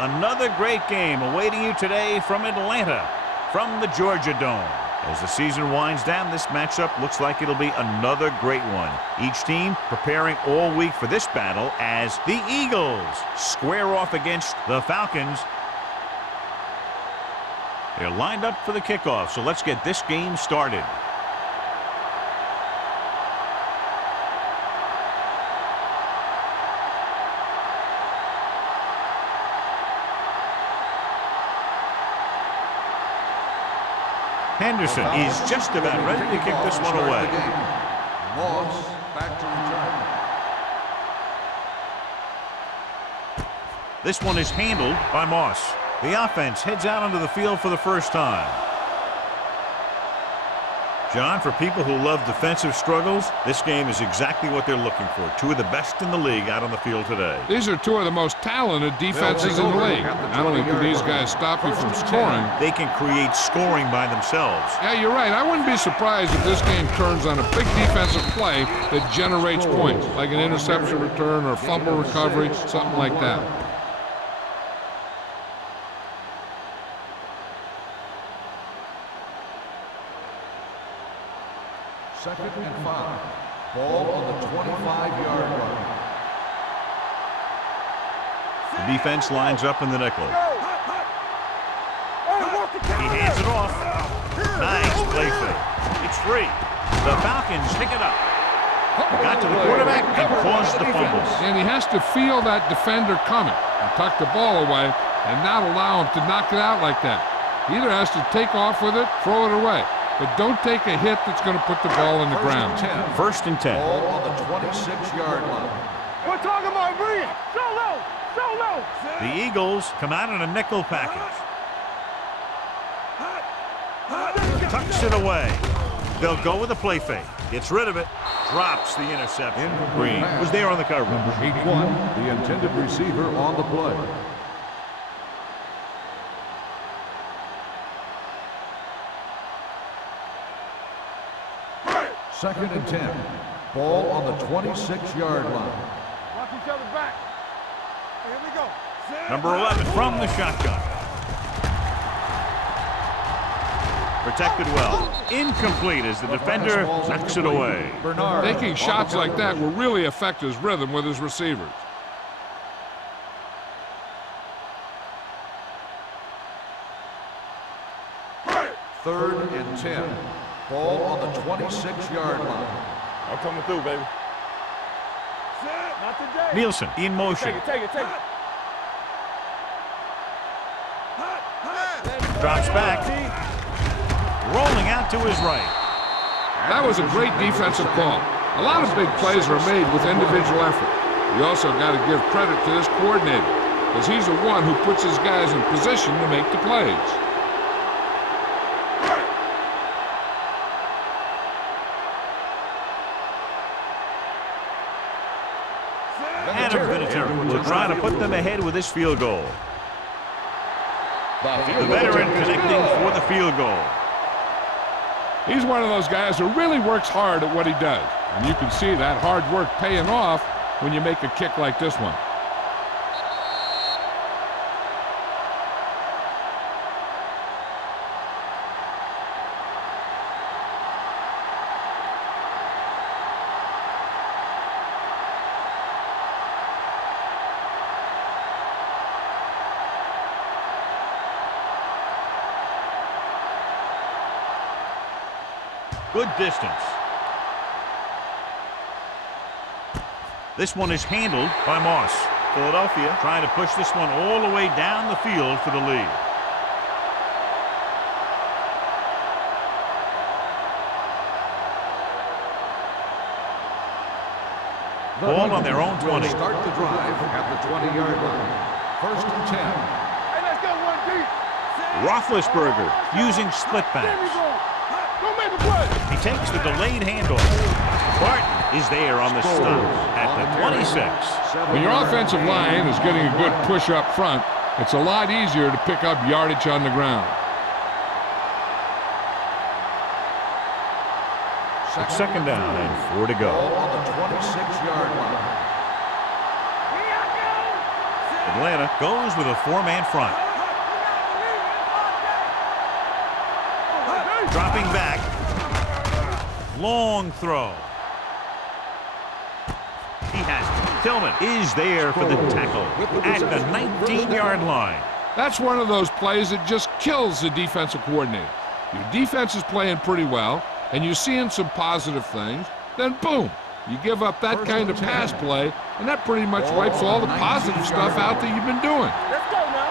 Another great game awaiting you today from Atlanta, from the Georgia Dome. As the season winds down, this matchup looks like it'll be another great one. Each team preparing all week for this battle as the Eagles square off against the Falcons. They're lined up for the kickoff, so let's get this game started. Henderson is just about ready to kick this one away. Moss back to return. This one is handled by Moss. The offense heads out onto the field for the first time. John, for people who love defensive struggles, this game is exactly what they're looking for. Two of the best in the league out on the field today. These are two of the most talented defenses in the league. Not only can these guys stop you from scoring, they can create scoring by themselves. Yeah, you're right. I wouldn't be surprised if this game turns on a big defensive play that generates points, like an interception return or fumble recovery, something like that. Second and 5. Ball on the 25-yard line. The defense lines up in the nickel. He hands it off. Nice play fake. It's free. The Falcons pick it up. Got to the quarterback and caused the fumble. And he has to feel that defender coming and tuck the ball away and not allow him to knock it out like that. He either has to take off with it, throw it away. But don't take a hit that's going to put the ball in the ground. First and 10. Ball on the 26-yard line. We're talking about bringing. So low. So low. The Eagles come out in a nickel package. Tucks it away. They'll go with a play fake. Gets rid of it. Drops the interception. Green was there on the coverage. Number 81, the intended receiver on the play. Second and 10. Ball on the 26-yard line. Watch each other back. Here we go. Number 11 from the shotgun. Protected well. Incomplete as the defender knocks it away. Taking shots like that will really affect his rhythm with his receivers. Third and 10. Ball on the 26-yard line. I'm coming through, baby. Not today. Nielsen in motion. Take it. Drops back. Rolling out to his right. That was a great defensive call. A lot of big plays are made with individual effort. You also got to give credit to this coordinator, because he's the one who puts his guys in position to make the plays. Will try to put them ahead with this field goal. The veteran connecting for the field goal. He's one of those guys who really works hard at what he does. And you can see that hard work paying off when you make a kick like this one. Good distance. This one is handled by Moss. Philadelphia trying to push this one all the way down the field for the lead. Ball on their own 20. Start the drive at the 20-yard line. First and 10. Hey, let's go one deep. Roethlisberger using split backs. Don't make a play. He takes the delayed handoff. Barton is there on the stop at the 26. When your offensive line is getting a good push up front, it's a lot easier to pick up yardage on the ground. It's second down and 4 to go. Ball on the 26-yard line. Atlanta goes with a four-man front. Dropping back. Long throw. He has it. Tillman is there for the tackle at the 19-yard line. That's one of those plays that just kills the defensive coordinator. Your defense is playing pretty well, and you're seeing some positive things. Then, boom, you give up that kind of pass play, and that pretty much wipes all the positive stuff out that you've been doing. Let's go now.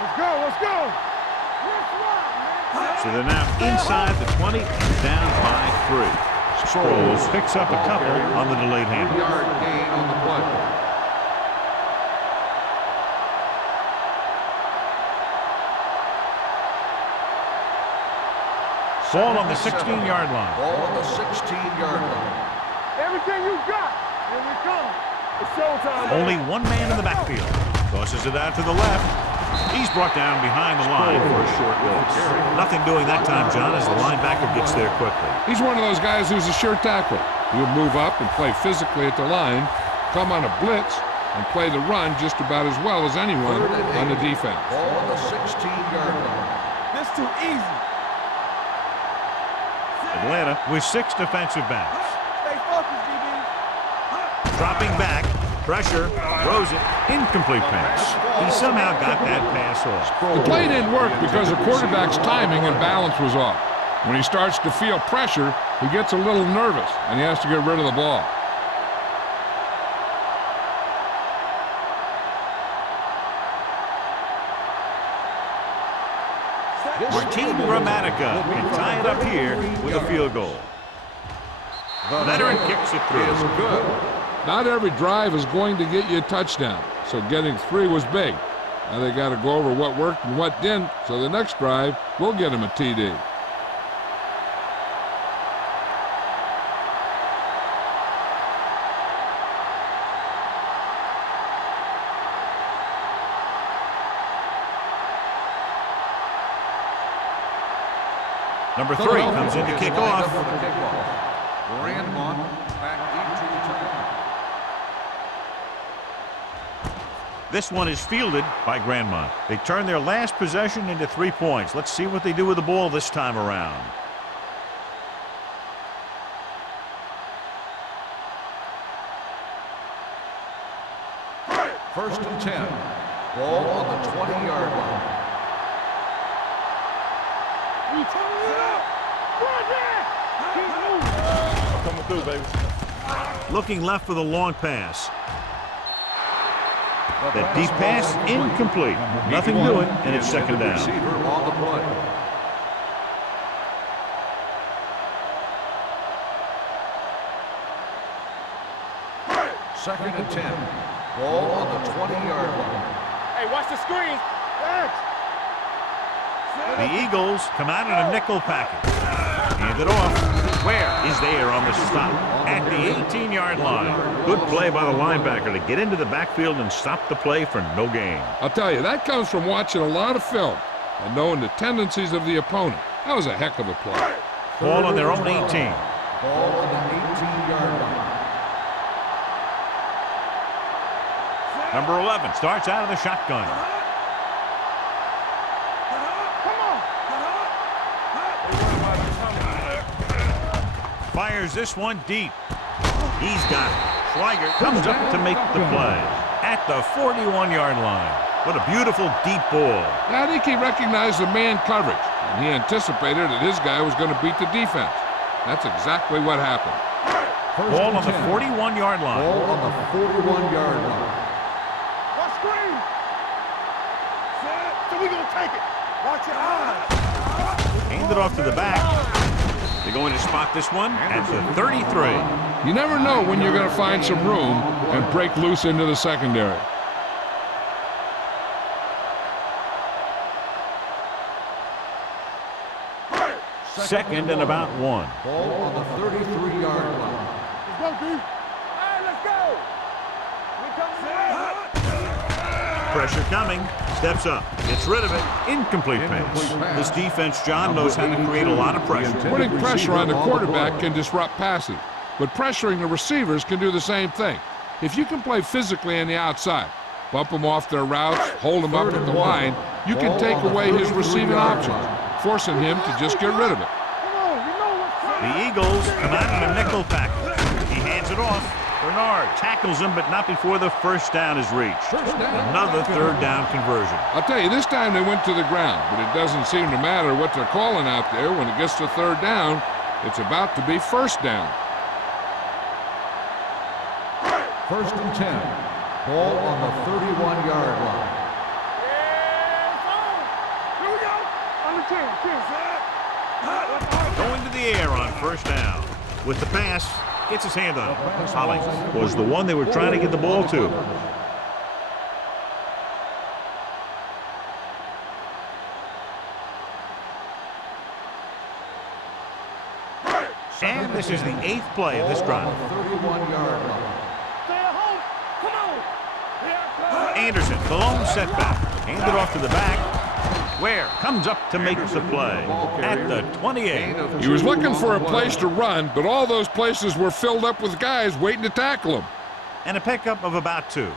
Let's go, let's go. So they're now inside the 20 and down by 3. Sproles picks up a couple on the delayed hand. 1-yard gain on the play. Ball on the 16-yard line. Ball on the 16-yard line. Everything you got. Here we come. It's showtime. Only one man in the backfield. Tosses it out to the left. He's brought down behind the line for a short loss. Nothing doing that time, John, as the linebacker gets there quickly. He's one of those guys who's a sure tackler. He'll move up and play physically at the line, come on a blitz, and play the run just about as well as anyone on the defense. Ball on the 16-yard line. This too easy. Atlanta with 6 defensive backs. Stay focused, DB. Dropping back. Pressure. Throws it. Incomplete pass. He somehow got that pass off. The play didn't work because the quarterback's timing and balance was off. When he starts to feel pressure, he gets a little nervous, and he has to get rid of the ball. Martin Gramatica can tie it up here with a field goal. The veteran kicks it through. Is good. Not every drive is going to get you a touchdown, so getting 3 was big. Now they got to go over what worked and what didn't, so the next drive will get him a TD. Number 3 comes in to kick off. Grandmont back deep to return. This one is fielded by Grandmont. They turn their last possession into 3 points. Let's see what they do with the ball this time around. First and 10. Ball on the 20-yard line. We turn it up. Run that. Keep moving. Coming through, baby. Looking left for the long pass. That deep pass, incomplete. Nothing doing, and it's second down. Receiver on the play. Second and 10. Ball on the 20-yard line. Hey, watch the screen. Thanks. The Eagles come out in a nickel package. Hand it off. Where is there on the stop? At the 18-yard line. Good play by the linebacker to get into the backfield and stop the play for no gain. I'll tell you, that comes from watching a lot of film and knowing the tendencies of the opponent. That was a heck of a play. Ball on their own 18. Ball on the 18-yard line. Number 11 starts out of the shotgun. Fires this one deep. He's got it. Schweiger comes up to make the play at the 41-yard line. What a beautiful deep ball. I think he recognized the man coverage, and he anticipated that his guy was going to beat the defense. That's exactly what happened. Ball on the 41-yard line. Ball on the 41-yard line. Watch screen. So we gonna take it. Watch your eyes. Hand it off to the back. They're going to spot this one at the 33. You never know when you're going to find some room and break loose into the secondary. Second and about 1. Ball on the 33-yard line. Let's go, D. Hey, let's go. We coming. Pressure coming. Steps up. Gets rid of it. Incomplete pass. This defense, John, knows how to create a lot of pressure. Putting pressure on the quarterback can disrupt passes, but pressuring the receivers can do the same thing. If you can play physically on the outside, Bump them off their routes, hold them up at the line. You can take away his receiving options, forcing him to just get rid of it. The Eagles come out in a nickel tackle. He hands it off. Bernard tackles him, but not before the first down is reached. Another third down conversion. I'll tell you, this time they went to the ground, but it doesn't seem to matter what they're calling out there. When it gets to third down, it's about to be first down. 1st and 10. Ball on the 31-yard line. Here we go. On the 10. Going to the air on first down. With the pass, gets his hand on it. Hollings was the one they were trying to get the ball to. And this is the 8th play of this drive. 31-yard line. Stay at home. Come on. Anderson, the lone setback. Handed off to the back. Ware comes up to make the play at the 28. He was looking for a place to run, but all those places were filled up with guys waiting to tackle him. And a pickup of about 2.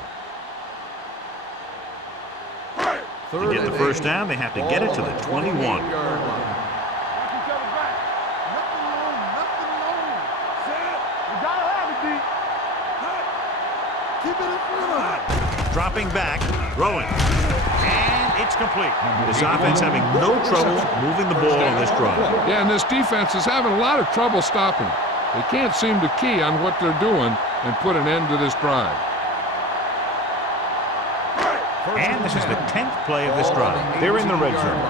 To get the first down, they have to get it to the 21. Dropping back, throwing, and it's complete. This offense having no trouble moving the ball on this drive. Yeah, and this defense is having a lot of trouble stopping it. They can't seem to key on what they're doing and put an end to this drive. And this is the 10th play of this drive. They're in the red zone.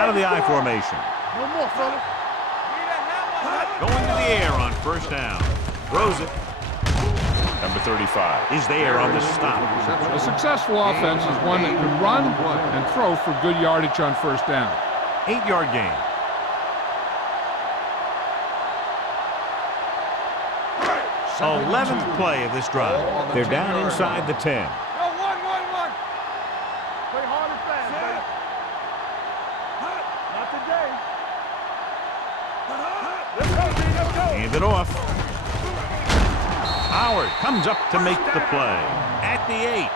Out of the I formation. No more, fellas. Going to the air on first down. Throws it. Number 35 is there on the stop. A successful offense is one that can run and throw for good yardage on first down. 8-yard gain. So 11th play of this drive. They're down inside the 10. Yo, 1-1-1. Play hard and fast, baby. Not today. Let's go, D. Let's go. Hand it off. Howard comes up to make the play at the 8.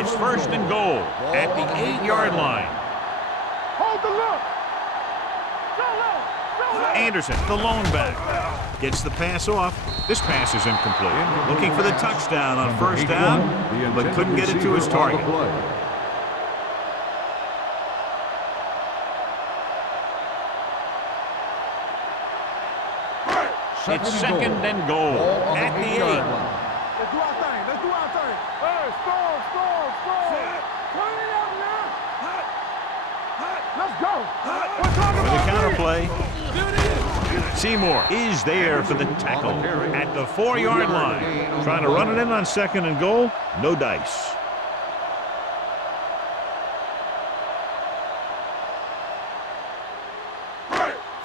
It's first and goal at the 8-yard line. Hold the look. Show left. Anderson, the lone back, gets the pass off. This pass is incomplete. Looking for the touchdown on first down, but couldn't get it to his target. It's second and goal at the 8. Let's do our thing. Let's do our thing. Hey, score. Turn it up now. Let's go. What's on For the counter play, Seymour is there for the tackle at the 4-yard line. Trying to run it in on second and goal, no dice.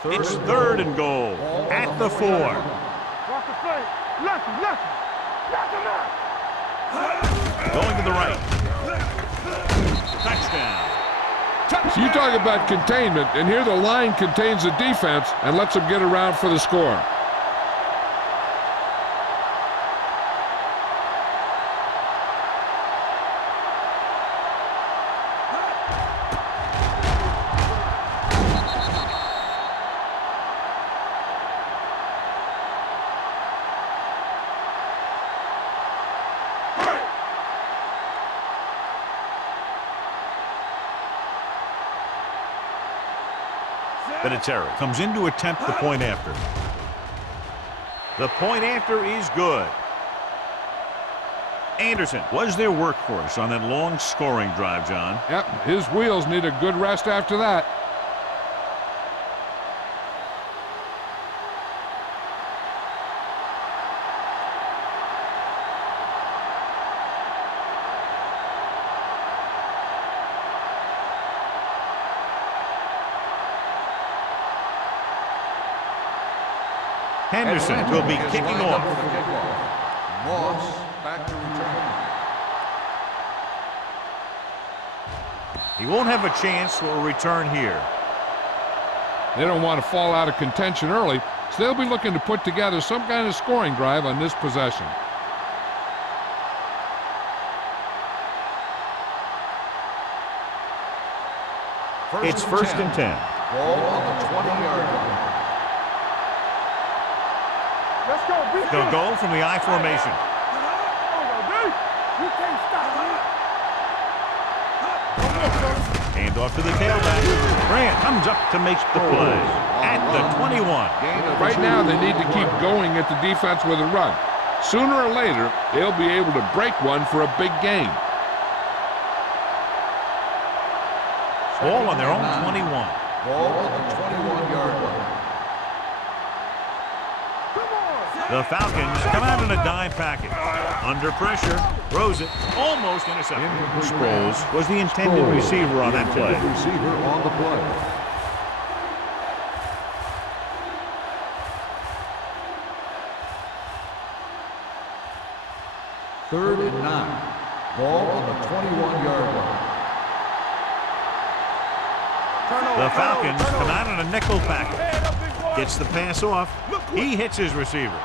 It's third and goal at the 4. Walk the play. Left him out. Going to the right. Touchdown. So you talk about containment, and here the line contains the defense and lets them get around for the score. Vinatieri comes in to attempt the point after. The point after is good. Anderson was their workhorse on that long scoring drive, John. Yep, his wheels need a good rest after that. Henderson will be kicking off. Moss back to return. He won't have a chance for a return here. They don't want to fall out of contention early, so they'll be looking to put together some kind of scoring drive on this possession. It's first and 10. Ball on the 20-yard line. Let's go, beat They'll go from the I formation. You can't stop me. Hand off to the tailback. Grant comes up to make the play at the 21. Right now, they need to keep going at the defense with a run. Sooner or later, they'll be able to break one for a big gain. Ball on their own 21. Ball on the 21-yard line. The Falcons come out in a dime package. Under pressure, throws it, almost intercepted. Sproles was the intended receiver on that play. Receiver on the play. Third and 9. Ball on the 21-yard line. The Falcons come out in a nickel package. Gets the pass off. He hits his receiver.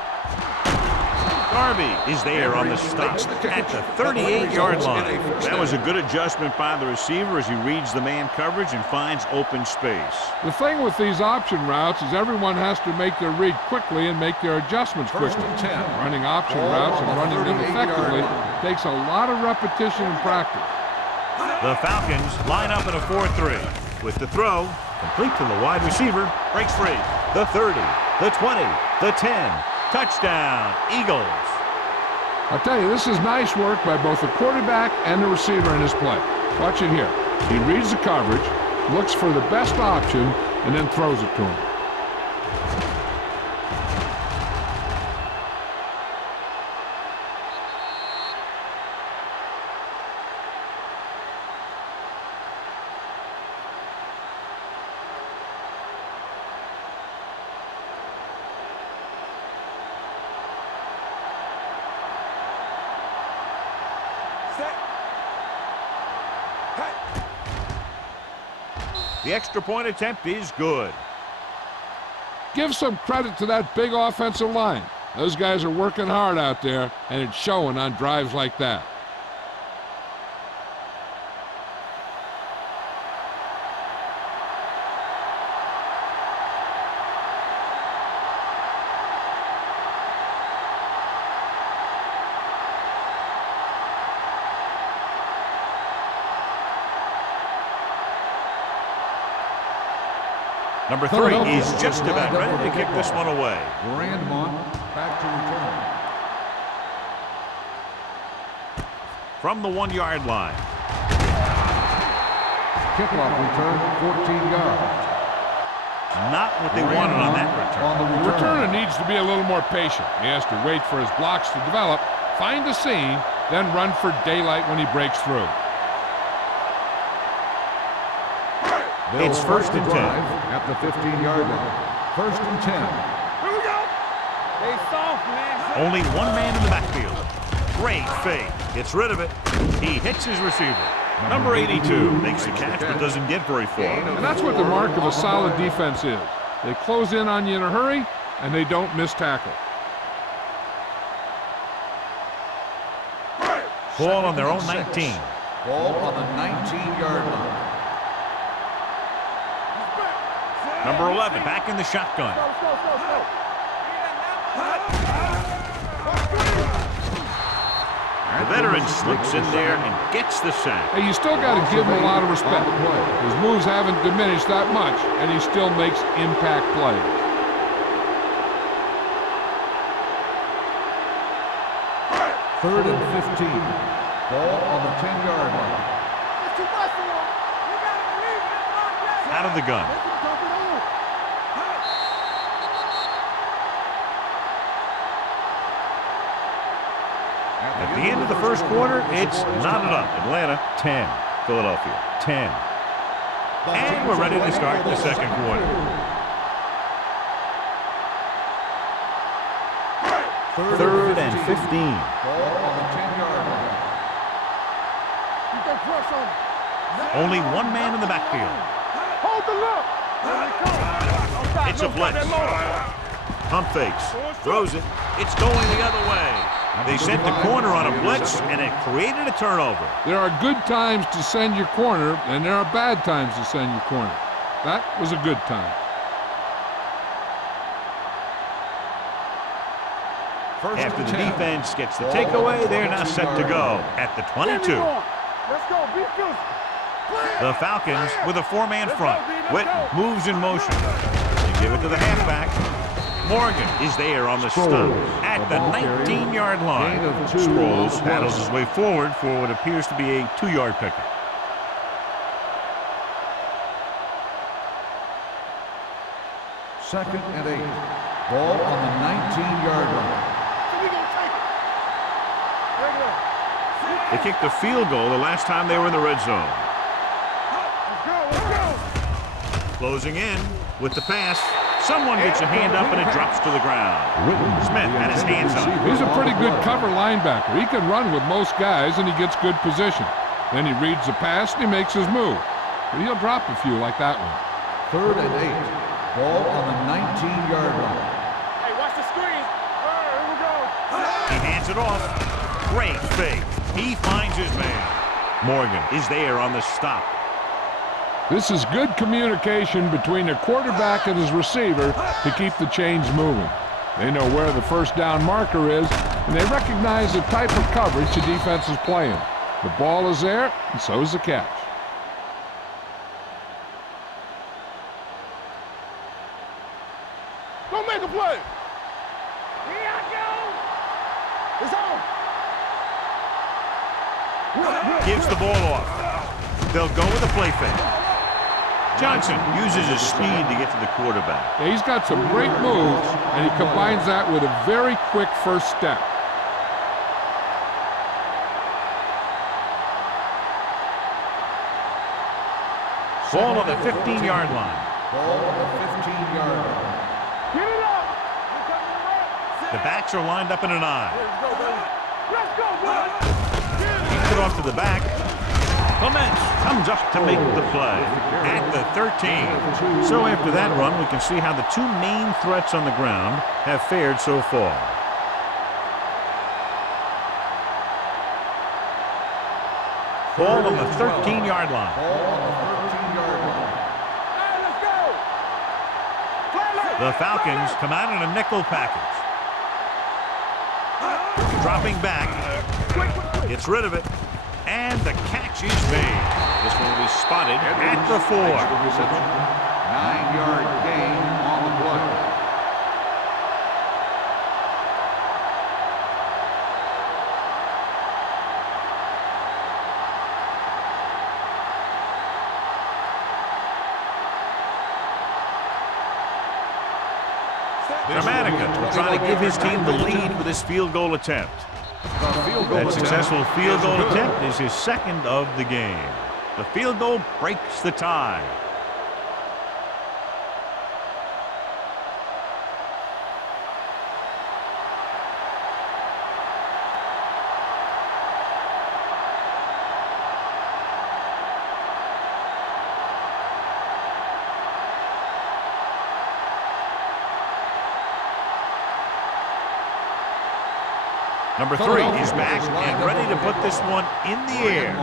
Darby is there on the stop at the 38-yard line. That was a good adjustment by the receiver as he reads the man coverage and finds open space. The thing with these option routes is everyone has to make their read quickly and make their adjustments quickly. Running option routes and running them effectively takes a lot of repetition and practice. The Falcons line up in a 4-3. With the throw, complete to the wide receiver, breaks free. The 30, the 20, the 10. Touchdown, Eagles. I'll tell you, this is nice work by both the quarterback and the receiver in his play. Watch it here. He reads the coverage, looks for the best option, and then throws it to him. The extra point attempt is good. Give some credit to that big offensive line. Those guys are working hard out there, and it's showing on drives like that. Number 3 is just about ready to kick this one away. Grandmont back to return. From the 1-yard line. Kickoff return, 14 yards. Not what they wanted on that return. The returner needs to be a little more patient. He has to wait for his blocks to develop, find a seam, then run for daylight when he breaks through. It's first and 10. At the 15-yard line. First and 10. Here we go. They soft, man. Only one man in the backfield. Great fake. Gets rid of it. He hits his receiver. Number 82 makes the catch but doesn't get very far. And that's what the mark of a solid defense is. They close in on you in a hurry, and they don't miss tackle. Ball on their own 19. Ball on the 19-yard line. Number 11 back in the shotgun. The veteran slips in there and gets the sack. Hey, you still got to give him a lot of respect. His moves haven't diminished that much, and he still makes impact plays. Third and 15. Ball on the 10-yard line. Out of the gun. At the end of the first quarter, it's knotted up. Atlanta 10, Philadelphia 10. And we're ready to start the second quarter. Third and 15. Ball on the 10-yard line. Only one man in the backfield. Hold the look. It's a blitz. Pump fakes. Throws it. It's going the other way. They sent the corner on a blitz, and it created a turnover. There are good times to send your corner, and there are bad times to send your corner. That was a good time. After the defense gets the takeaway, they're now set to go at the 22. Let's go. Be good. The Falcons with a four-man front. Witten moves in motion. They give it to the halfback. Morgan is there on the stop at the 19-yard line. Sproles paddles his way forward for what appears to be a 2-yard pickup. Second and 8. Ball on the 19-yard line. They kicked a field goal the last time they were in the red zone. Closing in with the pass. Someone gets a hand up and it drops to the ground. Smith had his hands up. He's a pretty good cover linebacker. He can run with most guys, and he gets good position. Then he reads the pass, and he makes his move. But he'll drop a few like that one. Third and 8. Ball on the 19-yard line. Hey, watch the screen. All right, here we go. He hands it off. Great fake. He finds his man. Morgan is there on the stop. This is good communication between the quarterback and his receiver to keep the chains moving. They know where the first down marker is, and they recognize the type of coverage the defense is playing. The ball is there, and so is the catch. Go make a play. Here I go. It's on. Gives the ball off. They'll go with a play fake. Johnson uses his speed to get to the quarterback. Yeah, he's got some great moves, and he combines that with a very quick first step. Ball on the 15-yard line. Ball on the 15-yard line. Get it up. The backs are lined up in an I. Let's go, baby. Let's go, boy. Kicks it off to the back. Clements comes up to make the play at the 13. So after that run, we can see how the two main threats on the ground have fared so far. Ball on the 13-yard line. Ball on the 13-yard line. Hey, let's go. Play. The Falcons come out in a nickel package. Dropping back. Gets rid of it. And the catch is made. This one will be spotted at the 4. 9-yard gain on the play. Dramatica trying to give his team the lead for this field goal attempt. That successful field goal attempt is his second of the game. The field goal breaks the tie. Number 3 is back and ready to put this one in the air.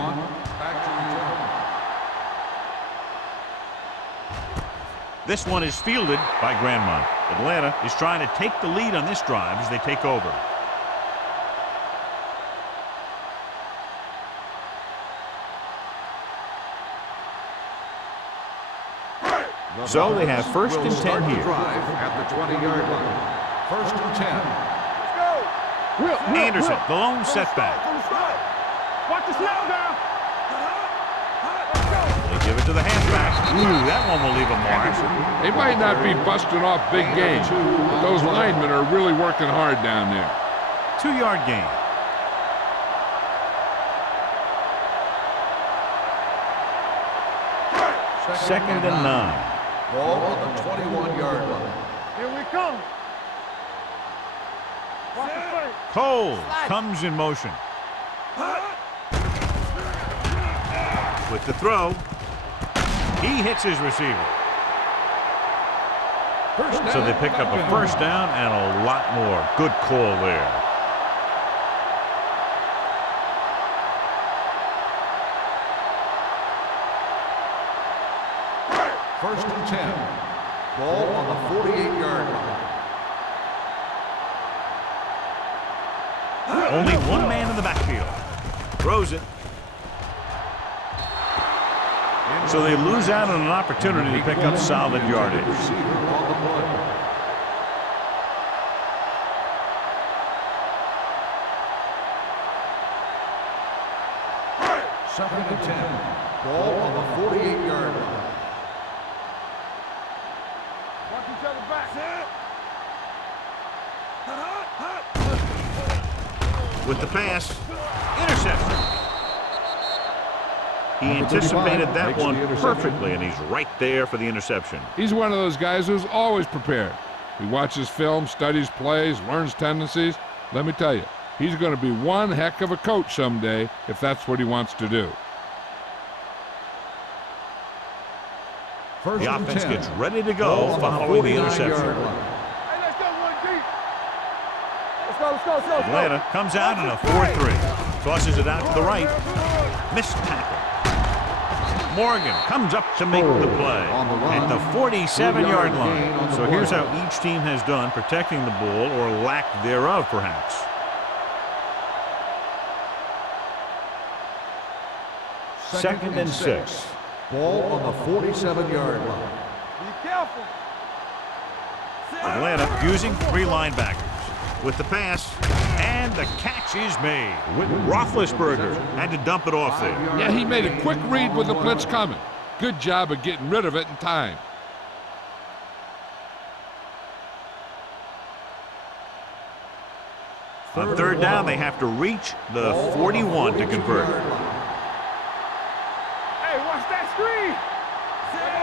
This one is fielded by Grandmont. Atlanta is trying to take the lead on this drive as they take over. So they have first and 10 here. At the 20-yard line. First and 10. Anderson, the lone setback. Watch the snap down. They give it to the halfback. Ooh, that one will leave a mark. They might not be busting off big games, but those linemen are really working hard down there. 2-yard gain. Second and 9. Ball on the 21-yard line. Here we come. Watch the play. Cole comes in motion. With the throw, he hits his receiver. So they pick up a first down and a lot more. Good call there. First and 10. Ball on the 48-yard line. Only one man in the backfield. Throws it. So they lose out on an opportunity to pick up solid yardage. Second and 10. Ball on the 48-yard line. Watch each other back. With the pass, interception. He anticipated that one perfectly, and he's right there for the interception. He's one of those guys who's always prepared. He watches film, studies plays, learns tendencies. Let me tell you, he's going to be one heck of a coach someday if that's what he wants to do. First The and offense 10. gets ready to go following the interception. Hey, let's go, one deep. Let's go. Atlanta comes out in a 4-3. Tosses it out to the right. Missed tackle. Morgan comes up to make the play at the 47-yard line. So here's how each team has done protecting the ball, or lack thereof, perhaps. Second and 6. Ball on the 47-yard line. Be careful. Atlanta using 3 linebackers. With the pass, and the catch is made. Roethlisberger had to dump it off there. Yeah, he made a quick read with the blitz coming. Good job of getting rid of it in time. On third down, they have to reach the 41 to convert. Hey, watch that screen.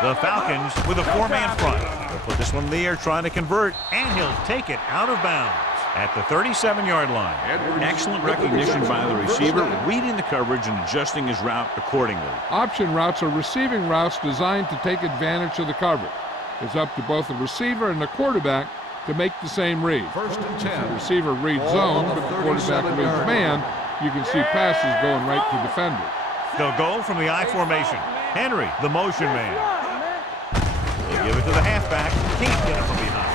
The Falcons with a 4-man front. They'll put this one in the air trying to convert, and he'll take it out of bounds at the 37-yard line. Excellent recognition by the receiver, reading the coverage and adjusting his route accordingly. Option routes are receiving routes designed to take advantage of the coverage. It's up to both the receiver and the quarterback to make the same read. First and 10. The receiver reads zone, but the quarterback reads man. You can see passes going right to defenders. They'll go from the I formation. Henry, the motion man. They give it to the halfback. Can't get it from behind.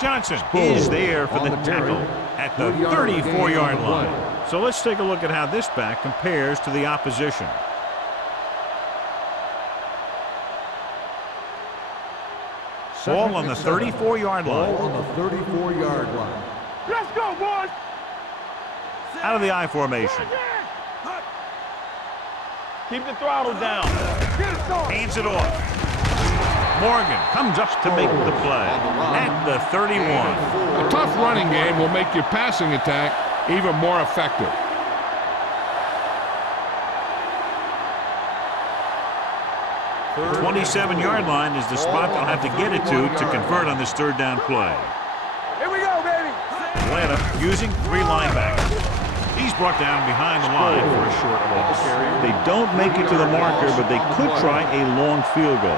Johnson is there for the tackle at the 34-yard line. So let's take a look at how this back compares to the opposition. Ball on the 34-yard line. Ball on the 34-yard line. Let's go, boys. Out of the I formation. Keep the throttle down. Hands it off. Morgan comes up to make the play at the 31. A tough running game will make your passing attack even more effective. The 27-yard line is the spot they'll have to get it to convert on this third down play. Here we go, baby. Atlanta using 3 linebackers. He's brought down behind the line for a short loss. They don't make it to the marker, but they could try a long field goal.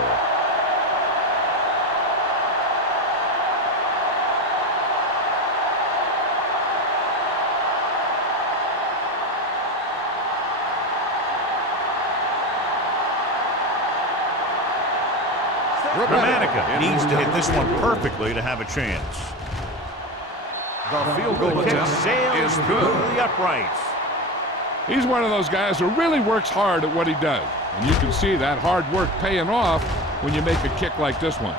Gramatica needs to hit this one perfectly to have a chance. The field goal The kick attempt sails is through good. the uprights. He's one of those guys who really works hard at what he does. And you can see that hard work paying off when you make a kick like this one.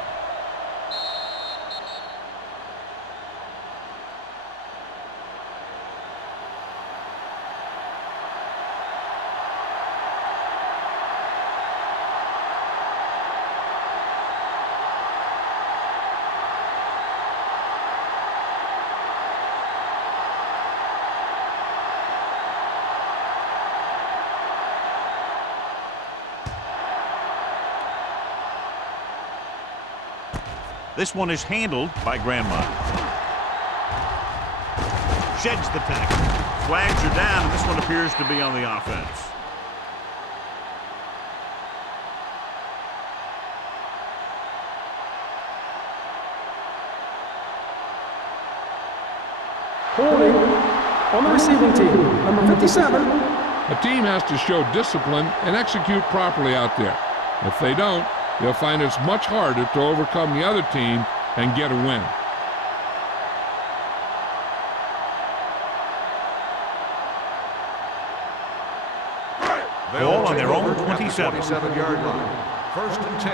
This one is handled by Grandma. Sheds the tackle. Flags are down, and this one appears to be on the offense. Holding on the receiving team, number 57. A team has to show discipline and execute properly out there. If they don't, they'll find it's much harder to overcome the other team and get a win. Ball on their own 27. 27-yard line. First and 10.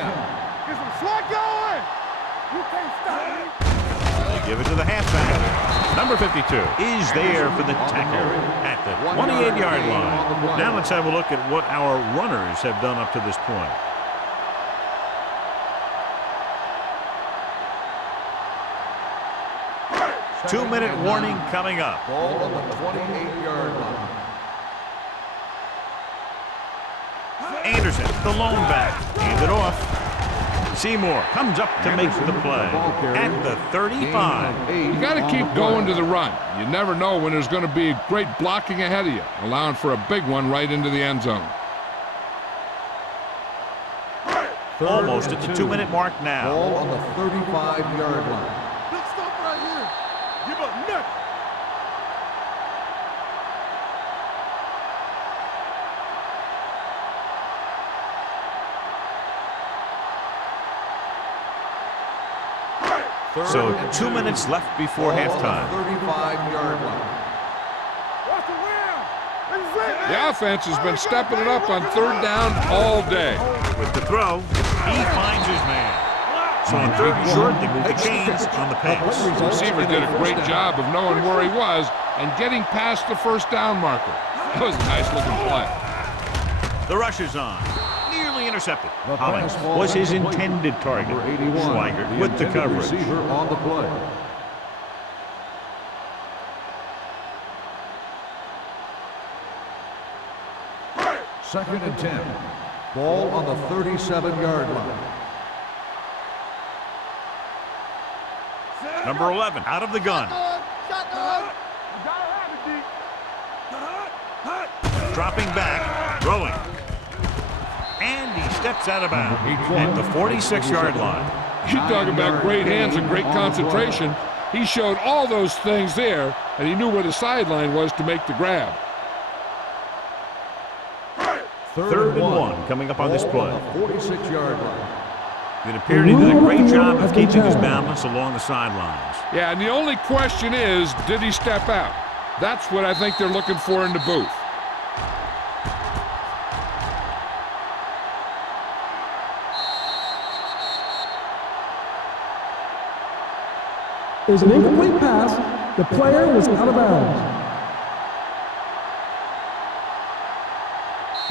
Get some slack going. You can't stop me. They give it to the halfback. Number 52 is there for the tackle at the 28-yard line. Now let's have a look at what our runners have done up to this point. Two-minute warning coming up. Ball on the 28-yard line. Anderson, the lone back, hand it off. Seymour comes up to make the play at the 35. You got to keep going to the run. You never know when there's going to be great blocking ahead of you, allowing for a big one right into the end zone. Almost at the 2-minute mark now. Ball on the 35-yard line. Big stop right here. Give up nothing. So 2 minutes left before halftime. 35-yard line. Watch the rim. This is it, man. The offense has been stepping it up on third down all day. With the throw, he finds his man. So on third and short, they move the chains on the pass. The receiver did a great job of knowing where he was and getting past the first down marker. That was a nice-looking play. The rush is on. Nearly intercepted. Hollings was his intended target. Number 81, Schweigert with the intended coverage. receiver on the play. Second and 10. Ball on the 37-yard line. Number 11 out of the gun. Shotgun. You gotta have it, D. Dropping back, throwing. And he steps out of bounds at the 46-yard line. You talk about great hands and great concentration. He showed all those things there, and he knew where the sideline was to make the grab. Third and one coming up on this play. 46-yard line. It appeared he did a great job of keeping his balance along the sidelines. Yeah, and the only question is, did he step out? That's what I think they're looking for in the booth. There's an incomplete pass. The player was out of bounds.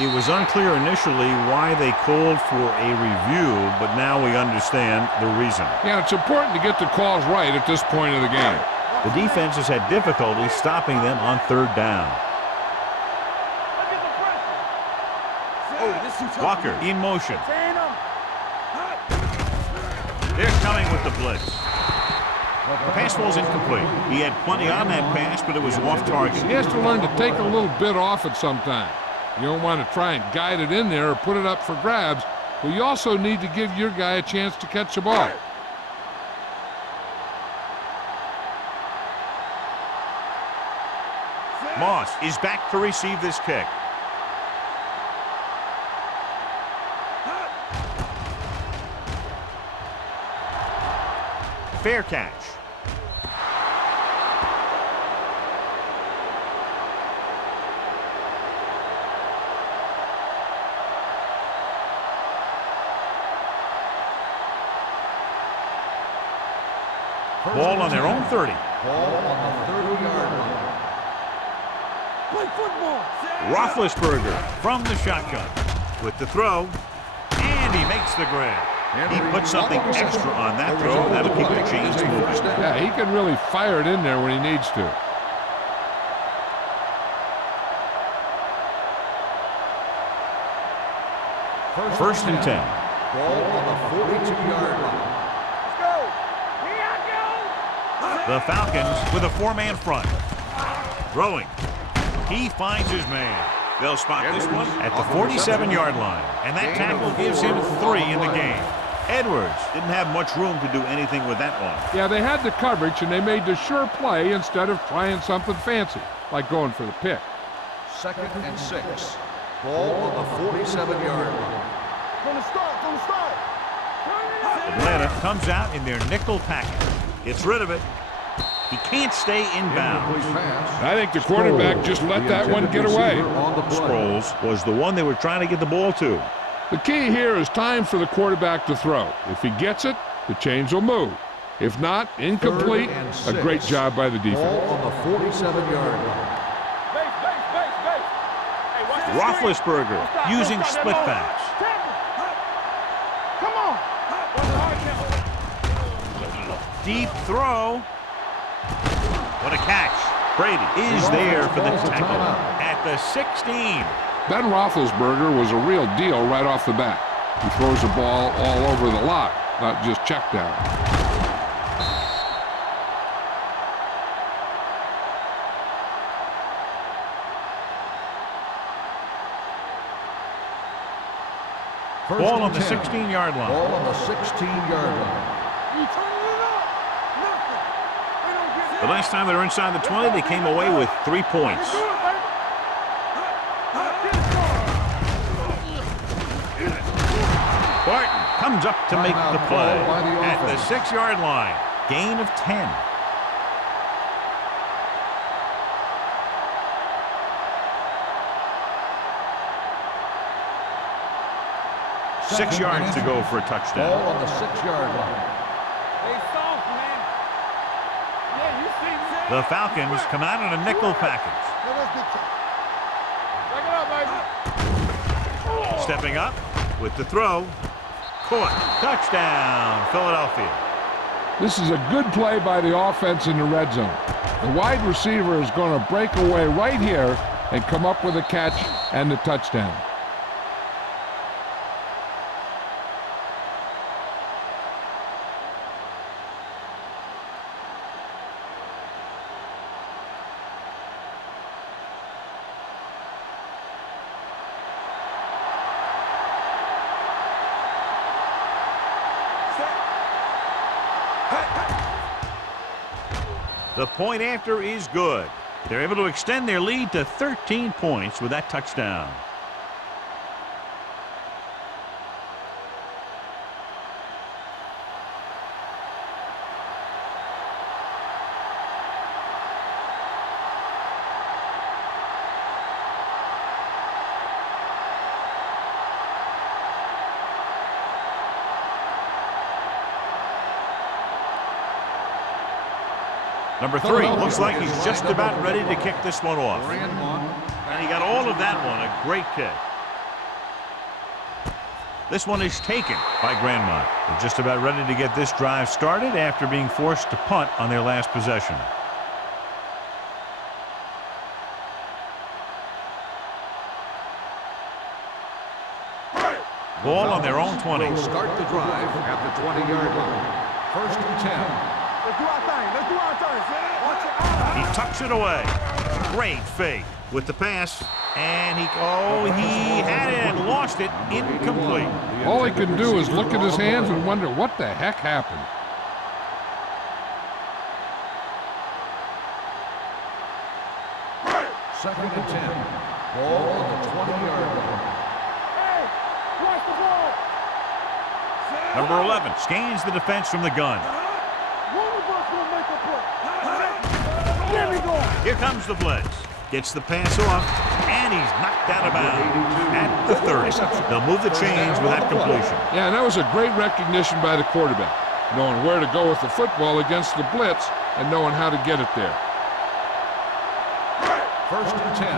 It was unclear initially why they called for a review, but now we understand the reason. Yeah, it's important to get the calls right at this point of the game. The defense has had difficulty stopping them on third down. Oh, this too tough. Walker in motion. Fan him. They're coming with the blitz. The pass ball's incomplete. He had plenty on that pass, but it was off target. He has to learn to take a little bit off it sometime. You don't want to try and guide it in there or put it up for grabs, but you also need to give your guy a chance to catch the ball. Moss is back to receive this kick. Fair catch. Ball on their own 30. Ball on the 30-yard line. Play football. Roethlisberger from the shotgun with the throw, and he makes the grab. He puts something extra on that throw. That'll keep the chains moving. Yeah, he can really fire it in there when he needs to. First and 10. Ball on the 42-yard line. Let's go. Here I go. The Falcons with a four-man front. Throwing. He finds his man. They'll spot this one at the 47-yard line. And that tackle gives him 3 in the game. Edwards didn't have much room to do anything with that one. Yeah, they had the coverage, and they made the sure play instead of trying something fancy, like going for the pick. 2nd and 6. Ball on the 47-yard line. From the start, from the start. Atlanta comes out in their nickel package. Gets rid of it. He can't stay inbounds. I think the quarterback just let that one get away. Sproles was the one they were trying to get the ball to. The key here is time for the quarterback to throw. If he gets it, the chains will move. If not, incomplete. A great job by the defense. Ball on the 47-yard line. Roethlisberger using split backs. Come on. Deep throw. What a catch. Brady is there for the tackle at the 16. Ben Roethlisberger was a real deal right off the bat. He throws the ball all over the lot, not just check down. Ball on the 16-yard line. Ball on the 16-yard line. The last time they were inside the 20, they came away with 3 points. Barton comes up to make the play at the 6-yard line. Gain of 10. Six yards to go for a touchdown. Ball on the 6-yard line. The Falcons come out in a nickel package. Stepping up with the throw. Caught. Touchdown, Philadelphia. This is a good play by the offense in the red zone. The wide receiver is going to break away right here and come up with a catch and the touchdown. The point after is good. They're able to extend their lead to 13 points with that touchdown. Number 3 looks like he's just about ready to kick this one off. And he got all of that one. A great kick. This one is taken by Grandmont. They're just about ready to get this drive started after being forced to punt on their last possession. Ball on their own 20. Start the drive at the 20-yard line. 1st and 10. Let's do our thing. Let's do our thing. Watch it out. He tucks it away. Great fake with the pass. And he had it and lost it. Incomplete. All he can do is look at his hands and wonder what the heck happened. Second and 10. Ball on the 20-yard line. Hey, watch the ball. Number 11 scans the defense from the gun. One of us will make a play. There we go. Here comes the blitz. Gets the pass off, and he's knocked out of bounds at the 30. They'll move the chains with that completion. Yeah, and that was a great recognition by the quarterback, knowing where to go with the football against the blitz and knowing how to get it there. 1st and 10.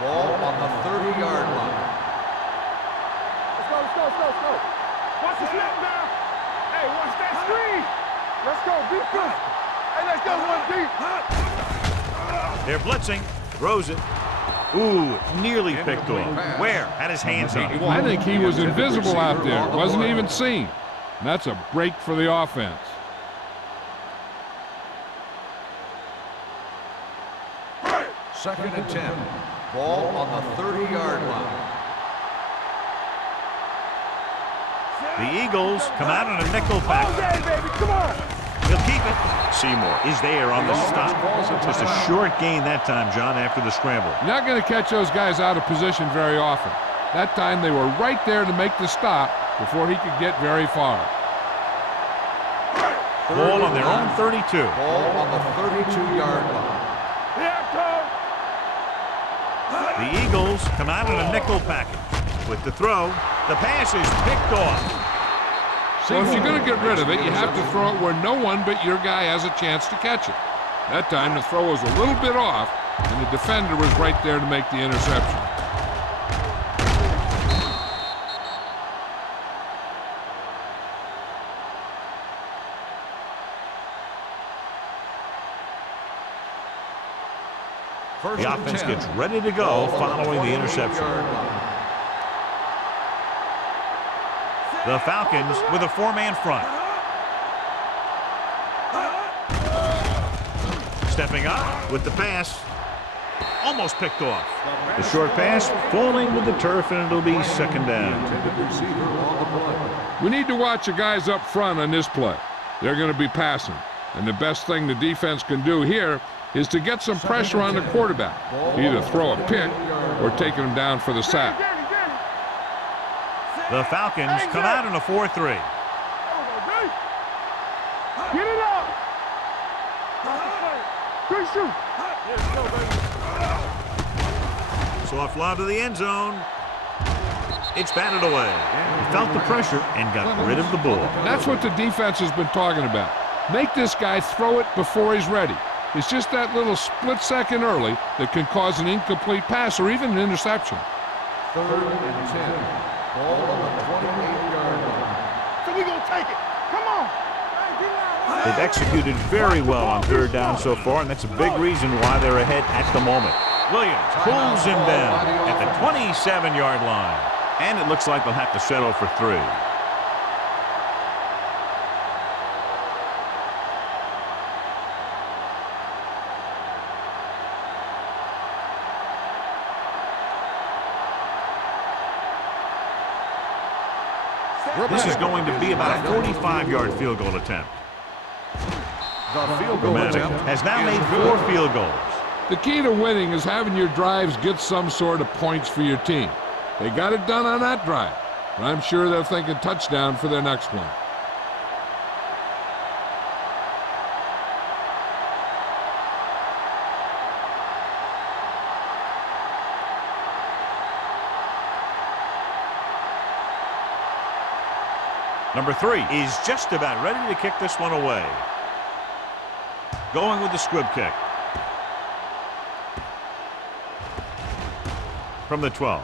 Ball on the 30-yard line. Let's go, let's go, let's go, let's go. Watch the snap now. Hey, watch that screen. Let's go, be good. Hey, let's go, one deep. They're blitzing. Throws it. Ooh, nearly picked off. Where? Had his hands up. I think he was invisible out there. Wasn't even seen. And that's a break for the offense. Second and 10. Ball on the 30-yard line. The Eagles come out in a nickel pack. Okay, baby, come on. He'll keep it. Seymour is there on the stop. Just a short gain that time, John, after the scramble. You're not going to catch those guys out of position very often. That time they were right there to make the stop before he could get very far. Ball on their own 32. Ball on the 32-yard line. Here come. The Eagles come out in a nickel package. With the throw, the pass is picked off. So if you're going to get rid of it, you have to throw it where no one but your guy has a chance to catch it. That time the throw was a little bit off, and the defender was right there to make the interception. The offense gets ready to go following the interception. The Falcons with a four-man front. Stepping up with the pass. Almost picked off. The short pass falling to the turf, and it'll be second down. We need to watch the guys up front on this play. They're going to be passing. And the best thing the defense can do here is to get some pressure on the quarterback. Either throw a pick or taking him down for the sack. The Falcons come out in a 4-3. Get it up. Good shoot. Soft lob to the end zone. It's batted away. He felt the pressure and got rid of the ball. That's what the defense has been talking about. Make this guy throw it before he's ready. It's just that little split second early that can cause an incomplete pass or even an interception. 3rd and 10. Ball on the 28-yard line. So we gonna take it. Come on. They've executed very well on third down so far, and that's a big reason why they're ahead at the moment. Williams pulls him down at the 27-yard line. And it looks like they'll have to settle for 3. This is going to be about a 45-yard field goal attempt. The field goal attempt has now made 4 field goals. The key to winning is having your drives get some sort of points for your team. They got it done on that drive, but I'm sure they're thinking touchdown for their next one. Number 3 is just about ready to kick this one away. Going with the squib kick. From the 12.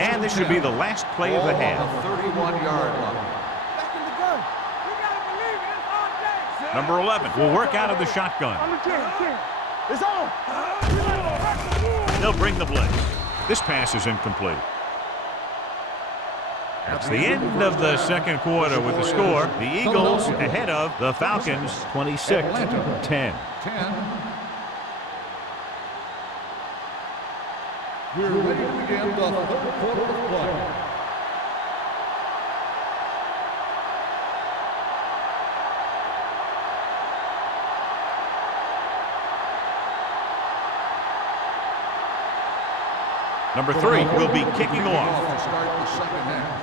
And this should be the last play of the half. The 31-yard line. Back in the gun. You gotta believe it. It's on day. Number 11 will work out of the shotgun. On the 10. It's on. They'll bring the blitz. This pass is incomplete. That's the end of the second quarter with the score. The Eagles ahead of the Falcons, 26-10. 10. We're ready to begin the 3rd quarter of play. Number 3 will be kicking off. To start the second half.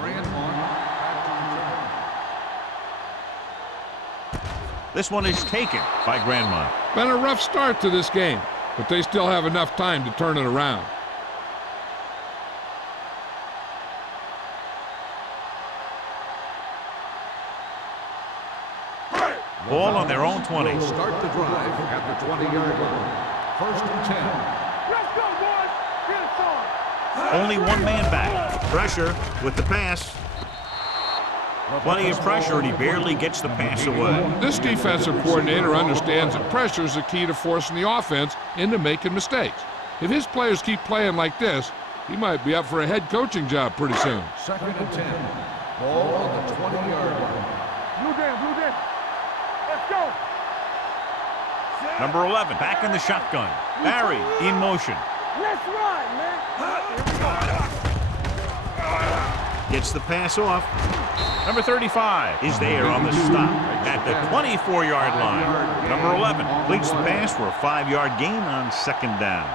Grant on back to return. This one is taken by Grandmont. Been a rough start to this game, but they still have enough time to turn it around. Ball on their own 20. Start the drive at the 20-yard line. 1st and 10. Let's go, boys. Get us on. Only one man back. Pressure with the pass. Plenty of pressure, and he barely gets the pass away. This defensive coordinator understands that pressure is the key to forcing the offense into making mistakes. If his players keep playing like this, He might be up for a head coaching job pretty soon. 2nd and 10. Ball on the 20-yard line. Blue down. Let's go. Number 11 back in the shotgun. Barry in motion. Let's run, man. Gets the pass off. Number 35 is there on the stop at the 24-yard line. Number 11 completes the pass for a 5-yard gain on 2nd down.